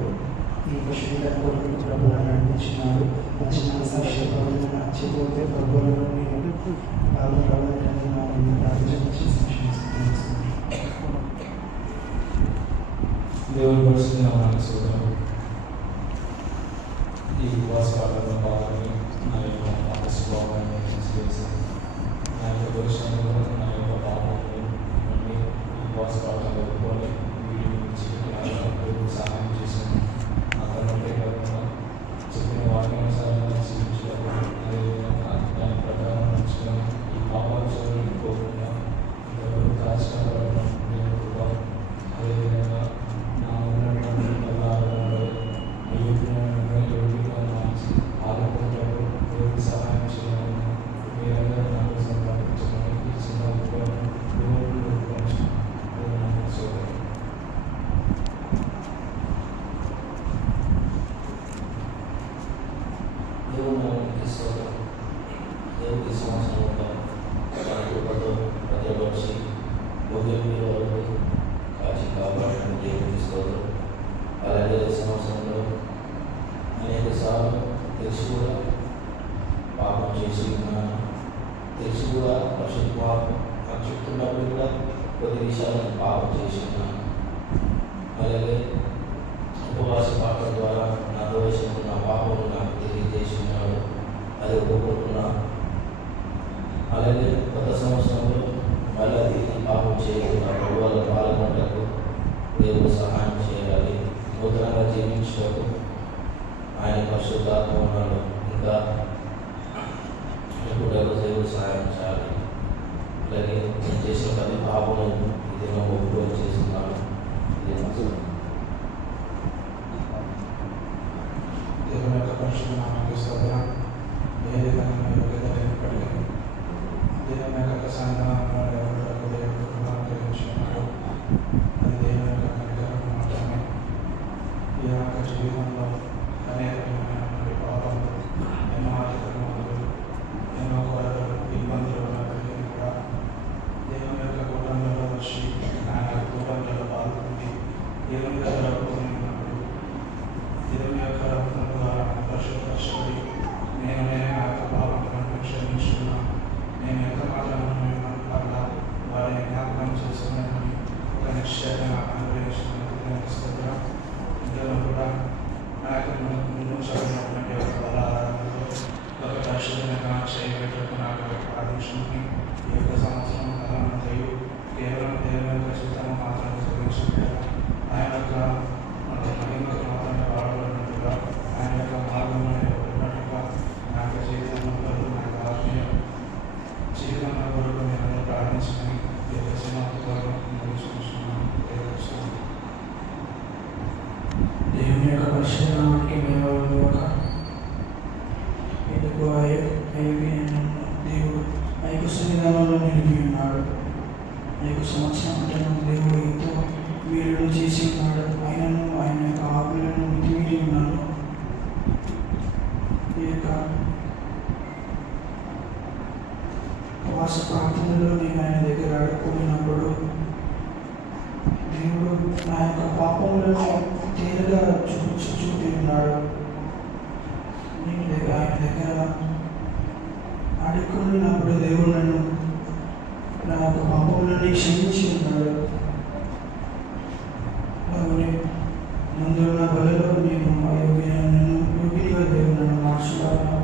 ఈ యొక్క శుద్ధీకరణ కొరకు ప్రభువును నడిపించినాడు. మంచి మనసాక్షి ప్రభుత్వం చెప్పితే ప్రభువులను నేను దేవుని పరిస్థితి సోదరు ఈ ఉపవాసాలను పాల్గొని నా యొక్క పాప స్వభావాన్ని చేసి నా యొక్క దోషంలో నా యొక్క పాపాలను ఈ ఉపవాసాలను ఎదుర్కొని వీటి నుంచి సహాయం చేశాను. అతను చెప్పిన వాక్యానుసారంగా జీవించడం అదేవిధంగా దాని ప్రకారం నడుచుకొని ఈ పాపాలు చదువులు పోకుండా ఇంతవరకు దాచుకోవడం నేను కృప అదేవిధంగా నా ఉన్నటువంటి యోగిగా మార్చి ఆలోచనలు దేవుడికి సహాయం చేయాలని మీరందరూ నా కోసం ప్రార్థించమని ఈ చిన్న ఉపయోగం దేవునికి స్తోత్రం. దేవునికి సంవత్సరంలో తన కృపతో భద్రపరిచి ముగింపు వరకు కాచి కాపాడిన దేవునికి స్తోత్రం. అలాగే సంవత్సరంలో అనేక సార్లు తెలిసి కూడా పాపం చేసి ఉన్నాను. తెలిసి కూడా చెప్తున్నప్పుడు కూడా కొద్ది విషయాలను పాపం చేసి ఉన్నాను. అలాగే ఉపవాస పాపం ద్వారా నా దోషము నా పాపము నాకు తెలియజేసి ఉన్నాడు. అది ఒప్పుకుంటున్నాను. అలాగే గత సంవత్సరంలో మళ్ళీ అది పాపం చేయకుండా ప్రభువుల పాల్గొనటకు దేవుడు సహాయం చేయాలి. నూతనంగా జీవించటకు ఆయన పరిశుద్ధాత్మ ఉన్నాడు. ఇంకా ఇప్పుడు దేవుడు సహాయం చేయాలి. అలాగే నేను చేసిన ప్రతి పాపము ఇది నా ఒప్పుకొని చేస్తున్నాను. ఇది సంఘంలో ఎవరు దేవుడు అనుగ్రహించుకున్నాడు. అది దేవుని యొక్క కనికరం మాత్రమే. ఈ యొక్క జీవితంలో అనేకమైన పాపాలు, ఎన్నో అతిక్రమాలు, ఎన్నో కొరతలు, ఇబ్బందులు ఉన్నప్పటికీ కూడా దేవుని యొక్క కుటుంబంలో వచ్చి ఆయన కుటుంబంలో పాల్గొంది దేవుని యొక్క రక్తం ఉన్నప్పుడు దేవుని యొక్క రక్తం ద్వారా పరిశుద్ధపరచబడి నేను ఆ యొక్క పాపములను క్షమించుకున్నాను. నేను ఎంత మాత్రం పట్ల వారిని జ్ఞాపకం చేసుకున్నానని ఒక నిశ్చయంగా అనుగ్రహించుకున్న ఇందులో కూడా నా యొక్క ముందు చదివినటువంటి ఒక బలారంలో ఒక పరిశుద్ధంగా చేయబెట్టుకు నాకు ప్రార్థించుకుని ఈ యొక్క సంవత్సరం కాలమంతయు కేవలం దేవుని యొక్క చిత్తము మాత్రం గురించినట్టుగా ఆయన యొక్క మహిమకు మాత్రమే వాడబడినట్టుగా ఆయన యొక్క మార్గంలో ఉన్నట్టుగా నా యొక్క జీవితంలో నా యొక్క ఆత్మీయ జీవితంలో కొరకు నేను ప్రార్థించుకుని ఈ యొక్క సమాప్తిలో ముగించుకుంటున్నాను. దేవుని యొక్క పరిశుభ్రానికి మేము ఎందుకు దేవుడు ఐదు సంవిధానంలో నిలిపి ఉన్నాడు. 5 సంవత్సరం అంటే దేవుడు ఎంతో వీరుడు చేసి ఉన్నాడు. ఆయన యొక్క ఆకులను మితిమీరి ఉన్నాడు. ఈ యొక్క ఉపవాస ప్రార్థనలో నేను ఆయన దగ్గర అడుక్కున్నప్పుడు దేవుడు నా యొక్క పాపములను తేలిగా చూపి ఉన్నాడు. నేను ఆయన దగ్గర అడుక్కున్నప్పుడు దేవుడు నన్ను నా యొక్క పాపములని క్షమించి ఉన్నాడు. అలాగే ముందున్న బలలో నేను యోగినిగా దేవుడు నన్ను మార్చుకున్నాను.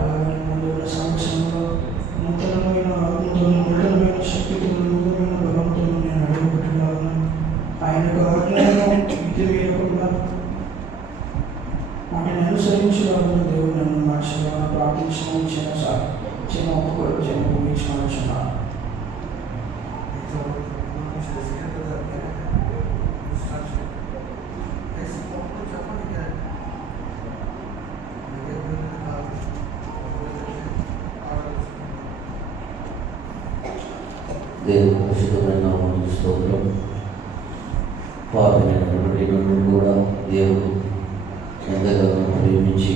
అలాగే ముందున్న సంవత్సరంలో నూతనమైన శక్తితో నూతనమైన బలంతో నేను అడుగుపెట్టున్నాను. ఆయన యొక్క ఆజ్ఞలను మితి వేయకుండా వాటిని అనుసరించడానికి దేవుడు నన్ను మార్చాలని ప్రార్థించడం చిన్న ఒప్పుకోలు ముగించుకున్నాను. దేవుని పరిశుద్ధమైన నామమునకు స్తోత్రం. పాపమైనటువంటి నన్ను కూడా దేవుడు ఎంతగానో ప్రేమించి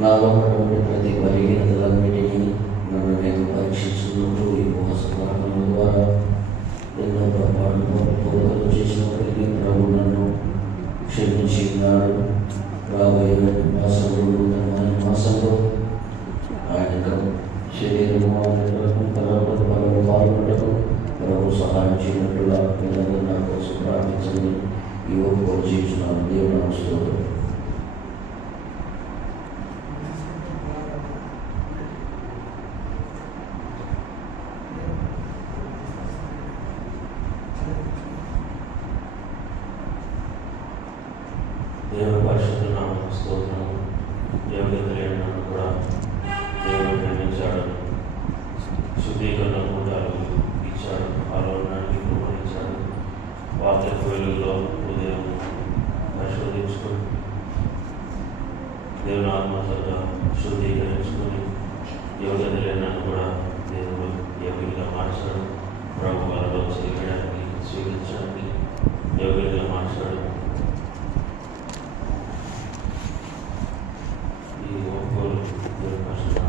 నాలో ఉన్నటువంటి ప్రతి బలహీనతలన్నిటినీ నన్ను నేను పరీక్షించుకుంటూ ఈ ఉపవాస ప్రార్థనల ద్వారా ఎన్నో పొరపాట్లు చేసినప్పటికీ ప్రభు నన్ను క్షమించి ఉన్నాడు. రాబోయే మాసంలో నూతనమైన మాసంలో ఆయన శరీరము పనులు పాల్గొనటకు ప్రభు సహాయం చేయనట్టుగా వీళ్ళందరూ నా కోసం ప్రార్థించండి. ఈ ఒప్పుకోలు చేస్తున్నాను. దేవుడు నమస్కారం. దేవుని పరిశుద్ధ నామమునకు స్తోత్రం. యోగ్యత లేని నన్ను కూడా దేవుడు ప్రేమించాడు. శుద్ధీకరణ కూటాలు ఇచ్చాడు. ఆలోచనకి కృపణించాడు. వాక్యపు వెలుగులో ఉదయం పరిశోధించుకొని దేవుని ఆత్మగా శుద్ధీకరించుకొని యోగ్యత లేని నన్ను కూడా దేవుడు యోగ్యంగా మార్చాడు. ప్రభు వాళ్ళలో చేయడానికి స్వీకరించడానికి యోగ్యంగా మార్చాడు. ఈ ఒప్పుకోలు దేవుని పరిశుద్ధ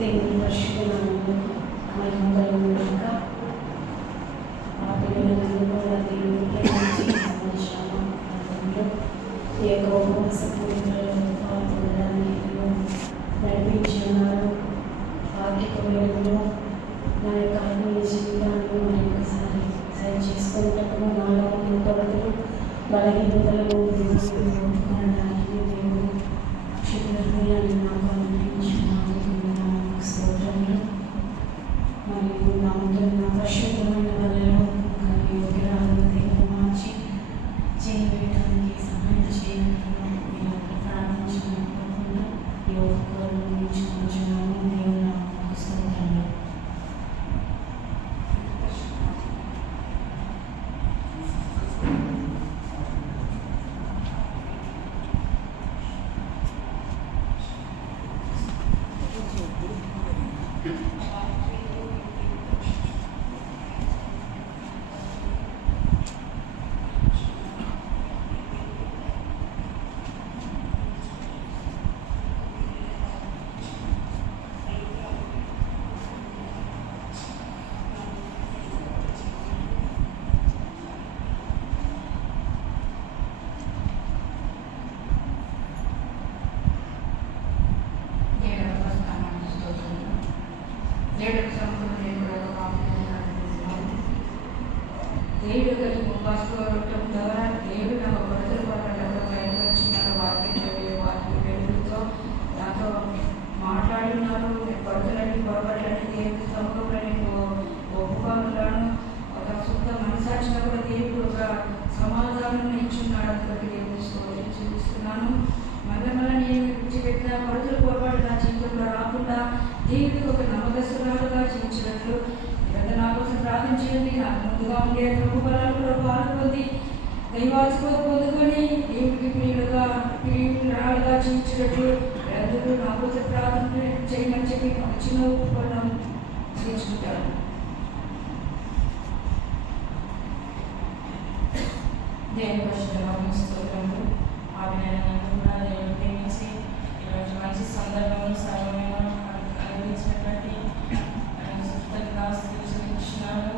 దేవుని పరిశుద్ధనామమునకు మహిమ కలుగును గాక. ఆ పిల్లలందరూ కూడా దేవుని ప్రేమించి సంవత్సరంలో ఈ యొక్క ఉపవాస పూజలలో పాల్గొనడానికి నడిపించి ఉన్నారు. ఆర్థిక వెలుగులో నా యొక్క ఆత్మీయ జీవితాన్ని మరొకసారి సరి చేసుకున్నప్పుడు నాలో ఉన్న కొరతలు బలహీనతలను ఒప్పుకోవడానికి దేవుడు క్షుద్ర హృదయాన్ని నాకు అనుగ్రహించినందుకు స్తోత్రములు. మరియు నా ముందున్న పరిశుద్ధమైన వలలో యోగ్యరాలను మార్చి చేయడానికి సహాయం చేయగలను మీరు ప్రార్థించినప్పుడు యోగకులను నిలిచుకుంటున్నాను. దేవుడు నాకు స్తోత్రములు. దేవుడు కలిసి ఉపవాసుకోవటం ద్వారా దేవుడు నా కొరతలు పోరాటంలో బయలుపరిచినారు. వాక్యం వెలుగుతో నాతో మాట్లాడినారు. కొరతలని పొరపాట్లని దేవుడి సమూహంలో నేను ఒప్పుకోగలను. ఒక శుద్ధ మనసాక్షిగా కూడా దేవుడు ఒక సమాధానం ఇచ్చున్నాడు. అందుకే దేవుని స్తోత్రం చూపిస్తున్నాను. మళ్ళీ నేను విడిచిపెట్టిన కొరతలు పొరపాటు నా జీవితంలో రాకుండా దేవుడికి ఒక నమ్మకస్తురాలుగా జీవించినట్లు నా కోసం ప్రార్థించండి. నాకు ముందుగా ఉండే ప్రభు బలాలు పాల్గొంది దైవాసుగా పొందుకొని దేవుడికి ప్రియురాలుగా జీవించినట్లు అందరూ నా కోసం ప్రార్థన చేయమని చెప్పి చిన్న ఉపకరణం తీసుకుంటాను. దేవుని పరిశుద్ధమైన స్తోత్రములు. ఆవిడైనందుకు కూడా దేవుడు ప్రేమించి ఈరోజు మంచి సందర్భం సర్వమైన అందించినటువంటి ఇచ్చినాను.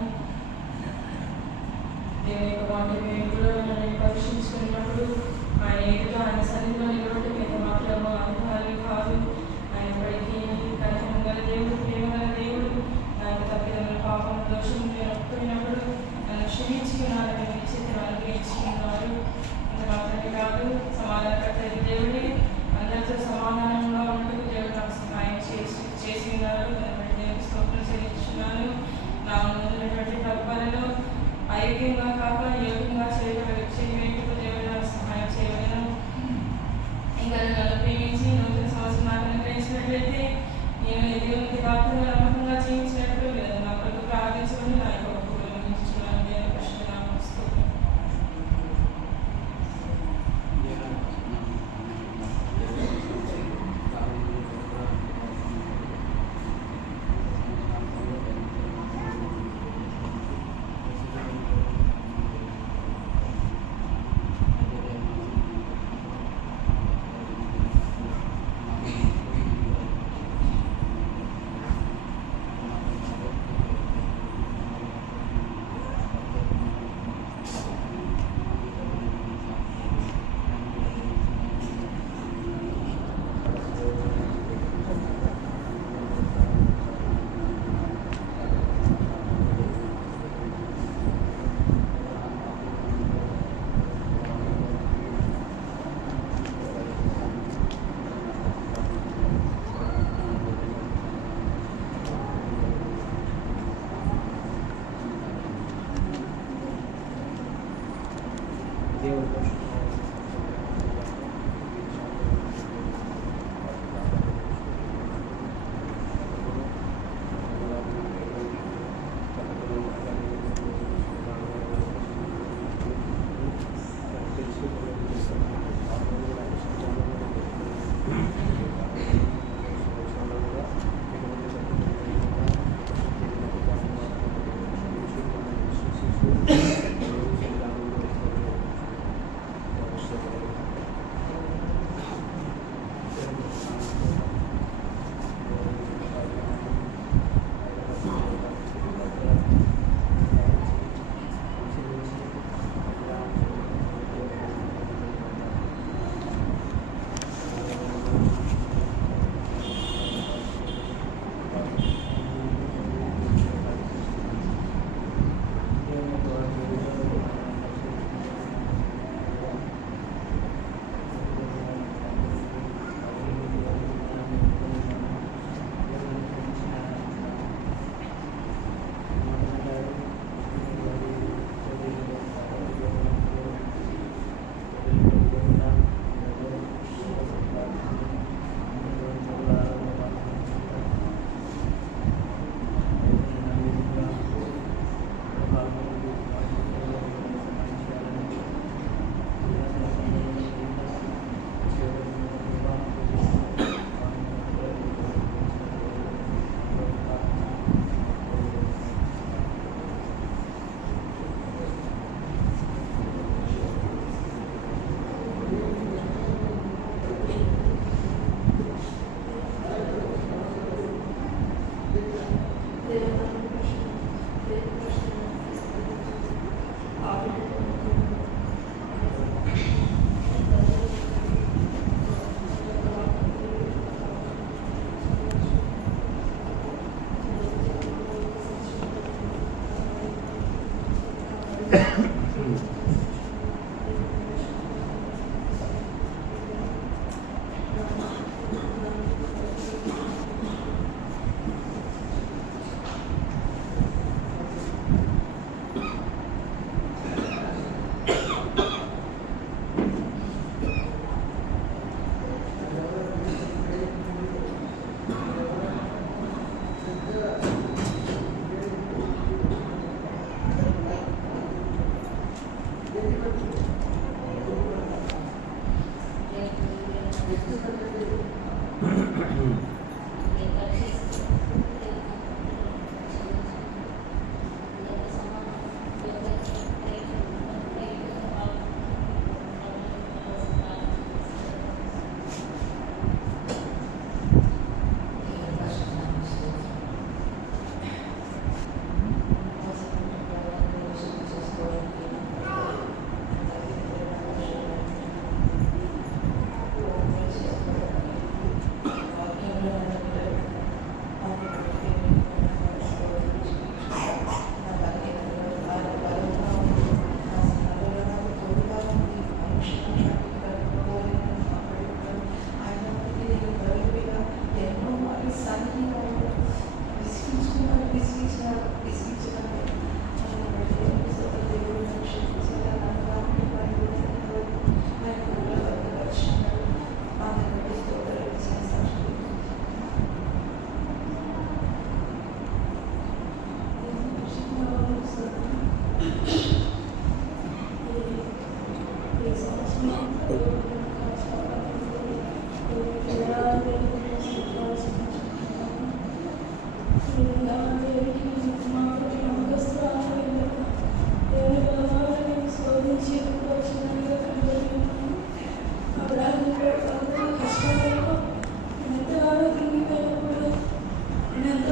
దేవుని యొక్క వాక్యం కూడా నన్ను పరీక్షించుకున్నప్పుడు ఆయన ఏదో ఆయన సన్నిధిలో నిలబడి మేము మాత్రము అనుభవాలు కాదు. ఆయన ఎప్పటికీ కనికరం గల దేవుడు, ప్రేమ గల దేవుడు. నా యొక్క తప్పిదముల పాపం దోషం నేను ఒప్పుకున్నప్పుడు నన్ను క్షమించుకున్నాను. చేతులు అనుగ్రహించుకున్నారు. అంత మాత్రమే కాదు, సమాధానకర్త దేవుడే. అందరితో సమాధానంగా ఉంటూ దేవుడు నాకు సహాయం చేసి ఉన్నారు. దేవుడికి స్తోత్రం చెల్లించున్నాను. నా ముందున్నటువంటి తప్పులలో ఐక్యంగా కాక యోగ్యంగా చేయవేందుకు దేవుడు నాకు సహాయం చేయగలను. ఇంకా నన్ను ప్రేమించి నూతన సంవత్సరం నాకు అనుగ్రహించినట్లయితే నేను దేవునికి దాటుగా నమ్మకంగా జీవించినట్లు నా కొరకు ప్రార్థించుకుని నా యొక్క ఒప్పుకోలు అందించున్నాను. దేవుని పరిశుద్ధ నామమున స్తోత్రం.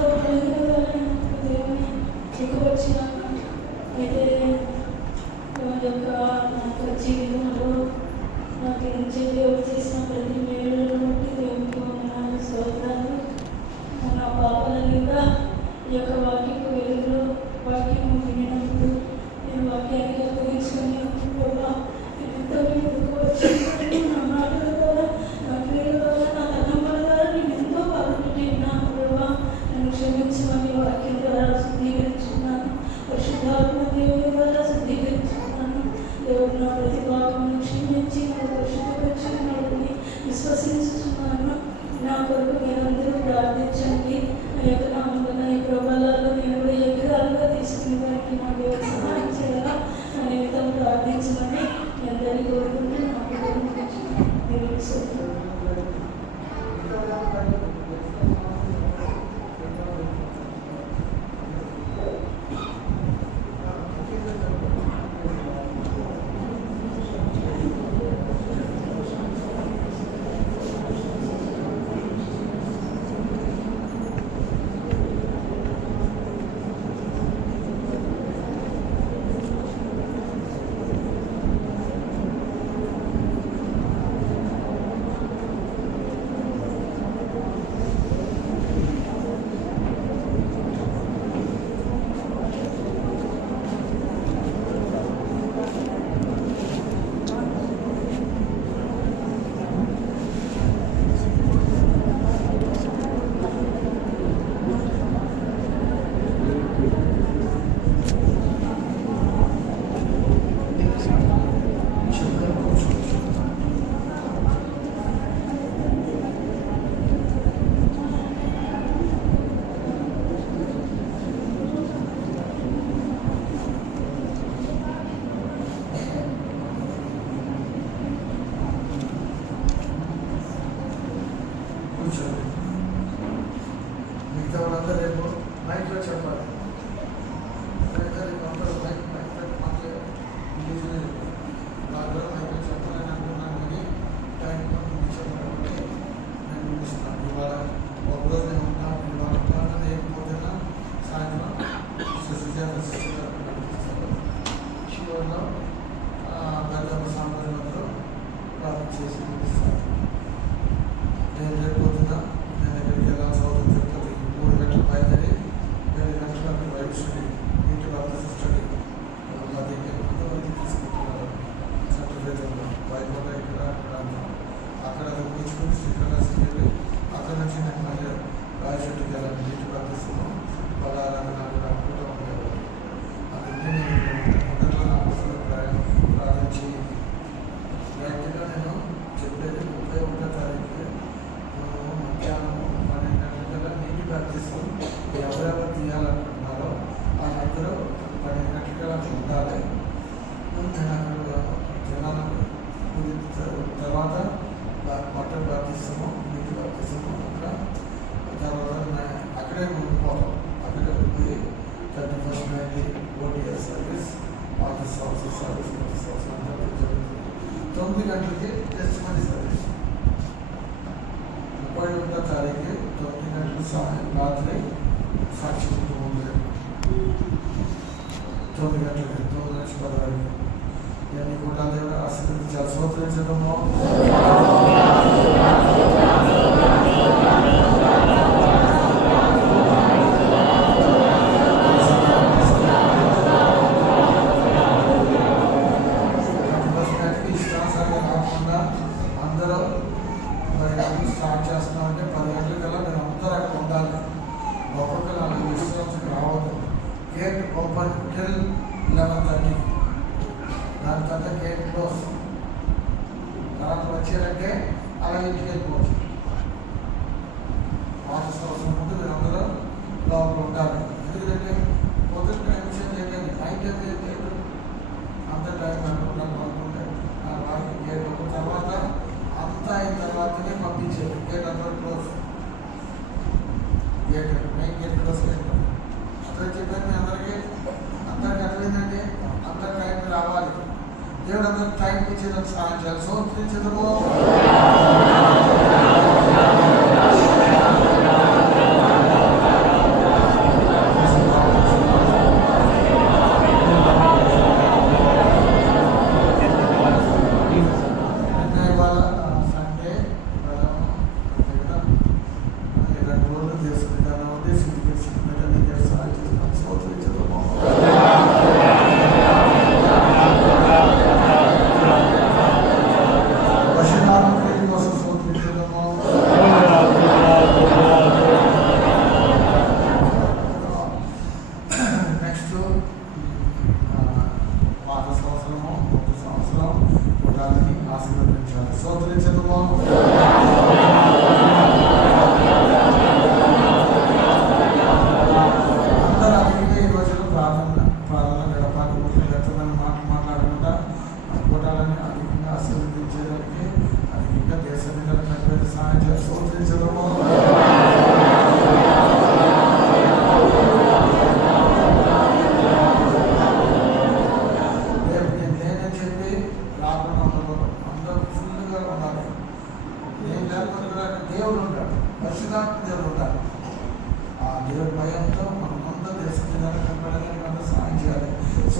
ఎంతో బలహీనమైన దేవుని ఎక్కువ వచ్చినాను. అయితే యొక్క జీవితంలో నాకు నుంచి దేవుడు చేసిన ప్రతి మేలును బట్టి దేవునికి వందనాలు, స్తోత్రాలు. నా పాపాలని కూడా ఈ యొక్క వాక్యపు వెలుగులో వాక్యము వినినప్పుడు నేను వాక్యాన్ని అప్పగించుకొని ప్రభా ఎంతో ముందుకు వచ్చి నా మాటల ద్వారా, నా క్రియల ద్వారా, నా తలంపుల ద్వారా నేను ఎంతో బాధపెట్టి ఉన్నాను ప్రభా. నన్ను క్షమించమని వాక్యం ద్వారా శుద్ధీకరించుకున్నాను. పరిశుద్ధాత్మ దేవుని ద్వారా శుద్ధీకరించుకున్నాను. దేవుడు నా ప్రతి భాగమును క్షమించి నన్ను పరిశుద్ధపరిచుకున్నాడని విశ్వసించుతున్నాను. నా కొరకు మీరందరూ ప్రార్థించండి. నా యొక్క నామంలో ఈ ప్రభావాల్లో నేను కూడా ఎదురాలుగా తీసుకునే వారికి నా దేవుడు సహాయం చేయాలా నా నిమిత్తం ప్రార్థించమని మీ అందరికీ కోరుకుంటూ నాకు దేవుడికి స్తోత్రం. కూర్చోండి. మిగతా వాళ్ళందరూ రేపు మైక్లో చెప్పాలి. రేపు అందరూ మైక్ మాట్లాడారు. వాళ్ళు మైక్లో చెప్పాలని అనుకున్నాను కానీ టైం చెప్పాలంటే నేను ముగిస్తున్నాను. ఇవాళ ఒకరోజు నేను ఉంటాను. ఇవాళ ప్రార్థన అయిపోతున్నా సాయంత్రం సుజాత చివరిలో పెద్ద సాంప్రదాయంలో ప్రార్థన చేసి ముగిస్తాను. నేను రేపు పొద్దున నేను ఎక్కడికి వెళ్ళాల్సి అవుతుంది. తిరుపతి 3 గంటలు బయలుదేరి 7 గంటలకు బయట స్టడీ, ఇంటి వద్ద స్టడీ 10 గంటలకి తీసుకుంటున్నారు. సర్టిఫికేట్లో బయట ఇక్కడ అక్కడ ముగించుకుని శ్రీకాళహస్తికి వెళ్ళి అక్కడ నుంచి నేను మళ్ళీ రాయచోటికి వెళ్ళాను. ఇంటి ప్రార్థిస్తున్నాం. వాళ్ళ నాకు అనుకుంటూ ఉండేవారు. అందుకే నేను మొదట్లో నా కోసం ప్రార్థించి వ్యాఖ్యగా నేను చెప్పేది 31వ తారీఖు మధ్యాహ్నం 12 గంటల నీటి ప్రార్థిస్తాం. ఎవరెవరు తీయాలనుకుంటున్నారో వాళ్ళందరూ 12 గంటలకి ఉండాలి. నేను అక్కడ జనాలను తర్వాత బట్టలు ప్రార్థిస్తాము, నీటి ప్రార్థిస్తాము. తర్వాత అక్కడే ఉండిపోతాం. అక్కడే ఉండిపోయి 31st night OTS service, office service అంతా జరుగుతుంది. 9 గంటలకి టెస్ట్ మనీ సర్వీస్. 31వ తారీఖు 9 గంటలకు రాత్రి సాక్షి ఉంటుంది. 9 గంటలకి 9 నుంచి 10 వరకు ఇవన్నీ కూడా దేవుడు ఆశీర్వదించాలి. స్తోత్రించడము ఇష్టానుసారంగా కాకుండా అందరూ మరి అప్పుడు స్టార్ట్ చేస్తున్నామంటే 10 గంటలకల్లా నేను అందరూ అక్కడ ఉండాలి. ఒక్కొక్కరు అలాగే ఇష్టానికి రావద్దు. Gate open till 11:30. దాని తర్వాత గేట్ క్లోజ్. తర్వాత వచ్చారంటే అలాగే ఇంటికి వెళ్ళిపోవచ్చు. ఆఫీస్ అవసరం ఉంటే మీరు అందరూ లోపల ఉండాలి. ఎందుకంటే పొద్దున్న టైం చేంజ్ అయిపోయింది. నైట్ అయితే అంత టైం అనుకుంటే వారికి గేట్ ఓపెన్ తర్వాత అంతా అయిన తర్వాతనే పంపించారు. గేట్ అందరూ close. Gate main gate close చేస్తాం. అక్కడ చెప్పాను మీ అందరికీ అర్థమైందండి. అందరు టైంకి రావాలి. దేవుడు అందరికి టైం ఇచ్చేదానికి సహాయం చేయాలి. స్తోత్రించడము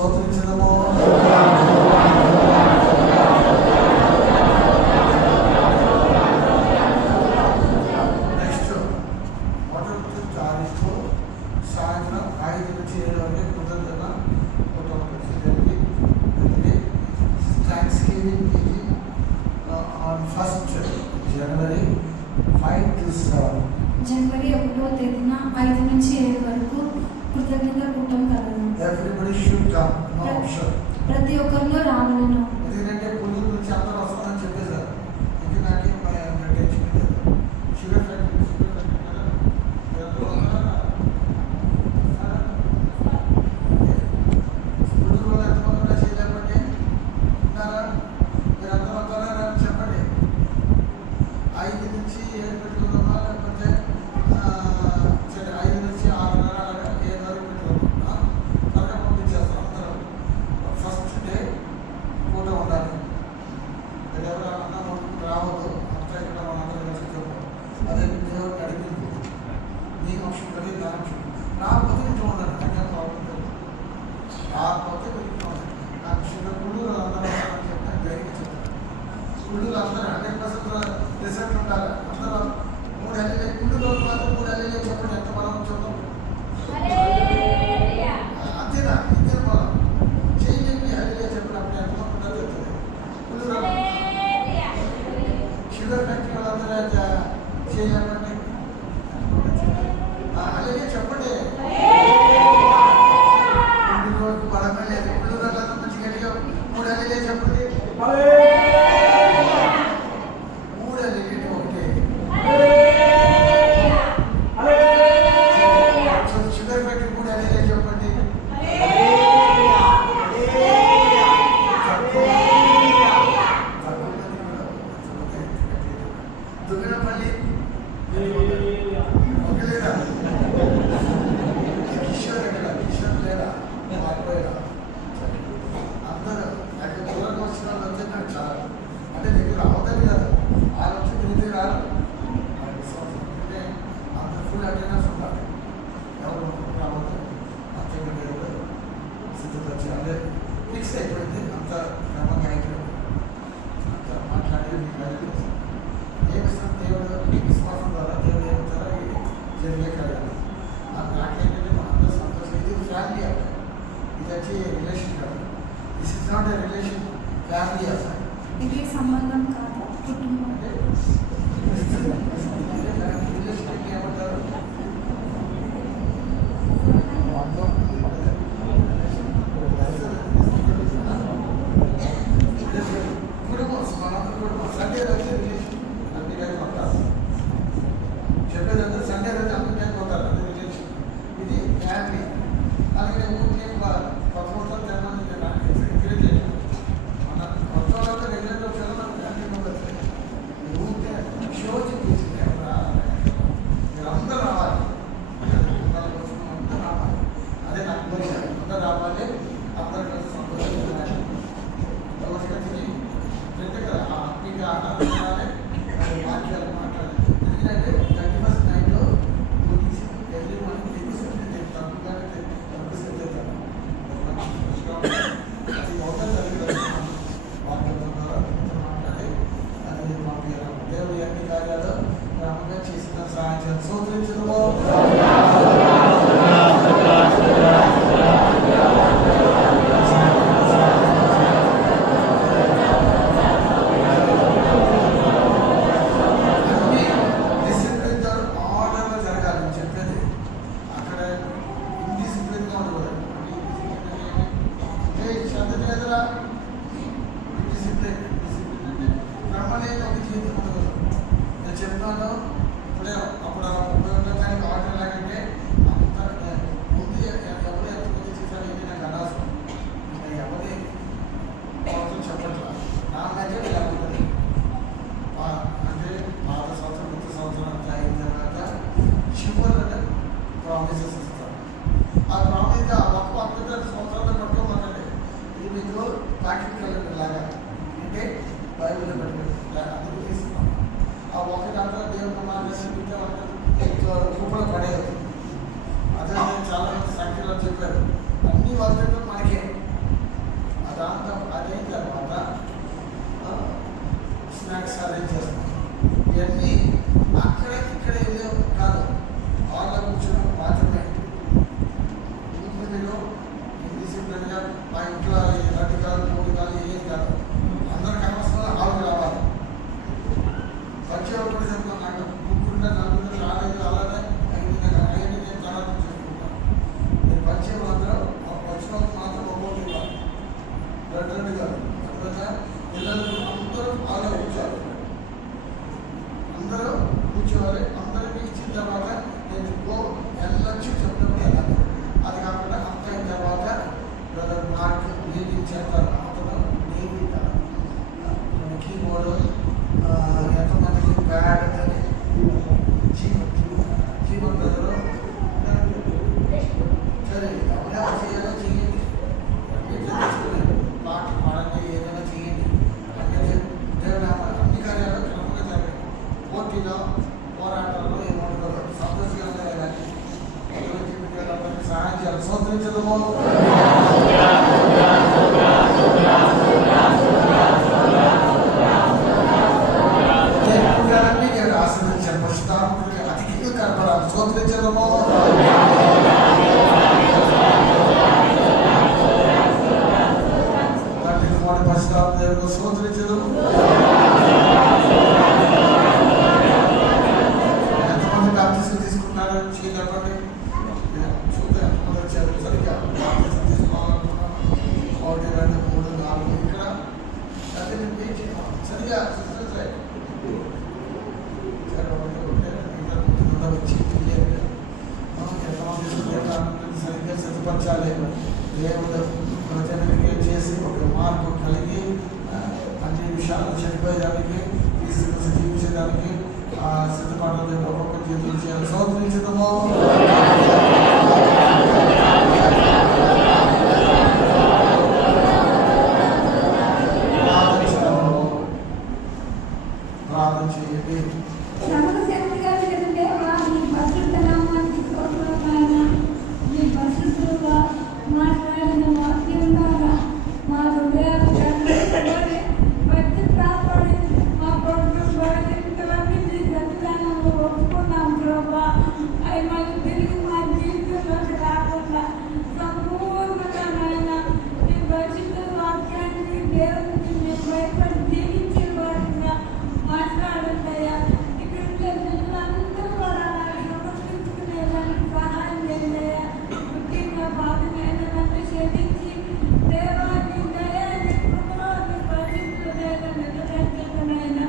స్తోత్రించదము. నెక్స్ట్ 1 తారీఖు సాయంత్రం 5 నుంచి 7 వరకు కుదరదన్న thanksgiving on 1st January 5 to 7. జనవరి 1వ తేదీన 5 నుంచి 7 వరకు కృతజ్ఞత కూటం కలదు. Everybody should come. No option. ప్రతి ఒక్కరిలో రావాలను. ఎందుకంటే పుల్లూరు నుంచి అందరూ వస్తారని చెప్పేశారు. ఎందుకంటే టెన్షన్ లేదు. షుగర్ ఫ్యాక్టరీ కదా. పుల్లూరు ఎంతమంది చేయలేకపోతే ఉన్నారా? మీరు అందరూ వస్తారా చెప్పండి. 5 నుంచి 7 పెట్టుకుందామా లేకపోతే సరే 5 నుంచి 6:30 అలాగా 7 వరకు పెట్టుకుందాం. త్వరగా పంపించేస్తాం అందరం. ఫస్ట్ డే పూట ఉండాలి. ఎవరు అన్నం రావద్దు. అంతా ఇక్కడ మనందరం కలిసి చెప్పు. అదే దేవుడు నడిపింపు. నీ అంశం కలిగి నా అంశం రాకపోతే ఇంట్లో ఉండాలి. నాకు ప్రాబ్లం లేదు. రాకపోతే ఇంట్లో ఉండాలి. నాకు షుగర్ పుల్లూరు అందరూ చెప్తాను. ధైర్యంగా చెప్తాను. పుల్లూరు అందరూ 100% రిజల్ట్ ఉండాలి. అందరూ 3 నెలలే పుల్లూరు మాత్రం 3 నెలలే చెప్పండి. ఎంత బలం చూద్దాం. అంతేనా? ఇంతే బలం చేయలేమి హల్లేలూయా చెప్పినప్పుడు ఎంతమంది ఉండాలో చెప్తుంది. పుల్లూరు షుగర్ ఫ్యాక్టరీ వాళ్ళందరూ చేయలేమండి. హల్లేలూయా చెప్పండి. పుల్లూరు బలమే లేదు. పుల్లూరు వాళ్ళంతా మంచి గట్టిగా 3 హల్లేలూయా చెప్పండి. 3 హల్లేలూయా ఒకటే. షుగర్ ఫ్యాక్టరీ 3 హల్లేలూయా చెప్పండి. దుగ్గనపల్లి ఒక లేదా కిషోర్ ఎక్కడ? కిషోర్ లేడా? మారిపోయాడా? అందరూ నాకు దూరంగా వచ్చిన వాళ్ళు వచ్చి నాకు చాలా అంటే దగ్గర అవతలి కదా. వాళ్ళు వచ్చి తిరిగి రారు. అంటే అంత ఫుల్ అటెండెన్స్ ఉండాలి. ఎవరు రావద్దు. అంతేగా దేవుడు సిద్ధత వచ్చి అంటే ఫిక్స్ అయిపోయింది. అంత క్రమంగా అయిపోయింది. అంత మాట్లాడేది ఏమిస్తాం దేవుడు విశ్వాసం ద్వారా దేవుడు ఏమిస్తారో జరిగే కార్యాలు. నాకేంటంటే మా అందరూ సంతోషం. ఇది ఫ్యామిలీ అఫైర్. ఇది వచ్చి రిలేషన్ కాదు. This is not a relation, family affair. ఇది సంబంధం కాదు, కుటుంబం. అంటే రిలేషన్ అంటే ఏమంటారు? కుటుంబం. మనందరూ కుటుంబం. సండే రోజు రిలేషన్ అందుకని కొట్టాలి. చెప్పేదంతా సండే రోజు అందుకని కొట్టాలి. అది రిలేషన్. ఇది ఫ్యామిలీ. అలాగే ఊరికి కొత్త మొత్తం తెమ్మని ఎంకరేజ్ చేయాలి. మన కొత్త వాళ్ళతో రెగ్యులర్గా వచ్చేది మన ఫ్యామిలీ మెంబర్స్. ఊరికే షో చూపించింది. మీరు అందరూ రావాలి. అందరూ రావాలి. అదే నాకు కోరిక. అందరూ రావాలి. అందరూ కలిసి సంతోషంగా తిని ప్రత్యేక మీకు ఆనందం తినాలి. వాక్యాలు మాట్లాడాలి. ఎందుకంటే 31st నైట్లో ముగిసి ఎవ్రీ మార్నింగ్ తెప్పిస్తే తప్పుగానే తప్పిస్తే తెస్తాను. అది ఒకటి జరిగింది. వాక్యం ద్వారా మాట్లాడి అది పంపించాలి. దేవుడు అన్ని కార్యాలు క్రమంగా చేసిన సహాయం స్తోత్రించడము. ఇప్పుడే అప్పుడు 30 గంటలకు ఆర్డర్ లాగంటే అంత ముందు ఎవరు ఎంతమంది చేశారు ఇది నాకు అనవసరం. ఎవరి అవసరం చెప్పట్లా. నా దగ్గర ఇలా ఉంటుంది. అంటే పాత సంవత్సరం కొత్త సంవత్సరం అంతా అయిన తర్వాత చివరి ప్రామిసెస్ ఇస్తారు. ఆ ప్రామిస్ ఆ ఒక్క అద్భుత సంవత్సరాలు పట్టుకోమంటే ఇది మీకు ప్యాకెట్ క్యాలెండర్ లాగా అంటే బైబిల్లో పెట్టుకుంటారు. అందుకు తీసుకున్నాం. ఆ ఒకటి అంతా దేవుడు మార్గదర్శించే రూపంలో పడేది. అదే చాలా మంది సంఖ్యలో చెప్పారు. అన్ని వర్గంలో మనకే మీరు డిసిప్లిన్గా మా ఇంట్లో రెండు కాదు మూడు కాదు ఏం కాదు అందరికి అవసరం ఆవులు రావాలి. వచ్చేవాళ్ళు కూడా చెప్తాను నాకు ముగ్గురు నలుగురు రాలేదు అలానే ఐదు నేను తర్వాత చేసుకుంటాను. మీరు వచ్చేవాళ్ళు అందరూ వచ్చిన వాళ్ళు మాత్రం ఒక్కొక్కటి ఇవ్వాలి, రెండు కాదు. అందువల్ల పిల్లలు అందరూ బాగా కూర్చోవాలి, అందరూ కూర్చోవాలి. అందరికీ ఇచ్చిన తర్వాత నేను వెళ్ళొచ్చు చెప్పడం వెళ్ళాలి. అది కాకుండా అంత అయిన తర్వాత బ్రదర్ మార్క్ లీడింగ్ చేస్తారు, అతను నియమితారు. కీబోర్డు ఎంతమందికి బ్యాడ్ అని జీవన్ బ్రదరు సరే ఎవరైనా చేయాలో చేయండి, పాట పాడండి, ఏదైనా చేయండి. అంటే దేవుడు అన్ని కార్యాలు క్రమంగా జరగాలి. పోటీలో పోరాటాల్లో ఏమంటారు సంతోషంగా వెళ్ళాలి. సహాయం చేయాలి. సోదరించదము దేవుడు ఆశీర్వదించారు. పరిశుద్ధాత్మకి అధికంగా కనపడాలి. సోదరించదము పరిశుద్ధాత్మ దేవుడు సోదరించదము. ఎంతమంది బాప్టిజం తీసుకున్నారు చేయలేపండి చూద్దాం. వచ్చారు సరిగ్గా బాప్టిజం తీసుకోవాలనుకున్నాను. 1, 2, 3, 4 ఇక్కడ సరిగా సరిగ్గా సిద్ధపరచాలి. దేవుడు ప్రజలకి చేసి ఒక మార్పు కలిగి అన్ని విషయాలు చనిపోయేదానికి జీవించడానికి సిద్ధపడాలి. ఒక్కొక్క జీవితం చేయాలి. సౌకరించడము ప్రార్థన చేయండి. సర్వశక్తిగా దేవా, నీ పరిశుద్ధ నామానికి స్తోత్రం నాయన. నీ పరిశుద్ధులుగా మాట్లాడిన వాక్యం ద్వారా మా హృదయాలు చంద్రబడి భక్తి కాపాడి మా ప్రభుత్వం బలహీనతలన్నీ నీ సన్నిధానంలో ఒప్పుకున్నాం ప్రభా. అవి మాకు తిరిగి మా జీవితంలోకి రాకుండా సంపూర్ణంగా నాయన నీ పరిశుద్ధ వాక్యానికి దేవునికి మేము భయపడి జీవించే వారిగా మాట్లాడుతాయా. ఇక్కడ పిల్లలందరూ కూడా సమర్పించుకునేదానికి సహాయం చేయాలయ్యా. ముఖ్యంగా బాధనైనా నన్ను క్షమించి దేవా నీ దయ నీ కృపలో నీ పరిశుద్ధులైన నిలబెట్టనైనా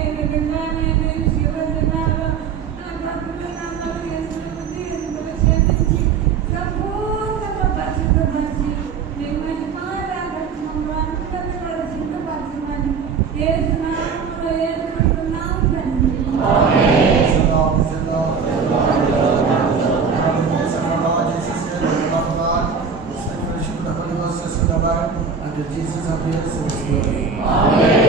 ఏ విధంగా నేను శివదినాల్లో నా భక్తులనందరూ ఎందుకు క్షమించి సంపూర్ణంగా పరిశుద్ధపరిచి నీ మహిమా రాగట్నంలో అందరినీ కూడా సిద్ధపరచమని యేసు నామములో వేడుకుంటున్నాం తండ్రి. Jesus appears in his glory. Amen.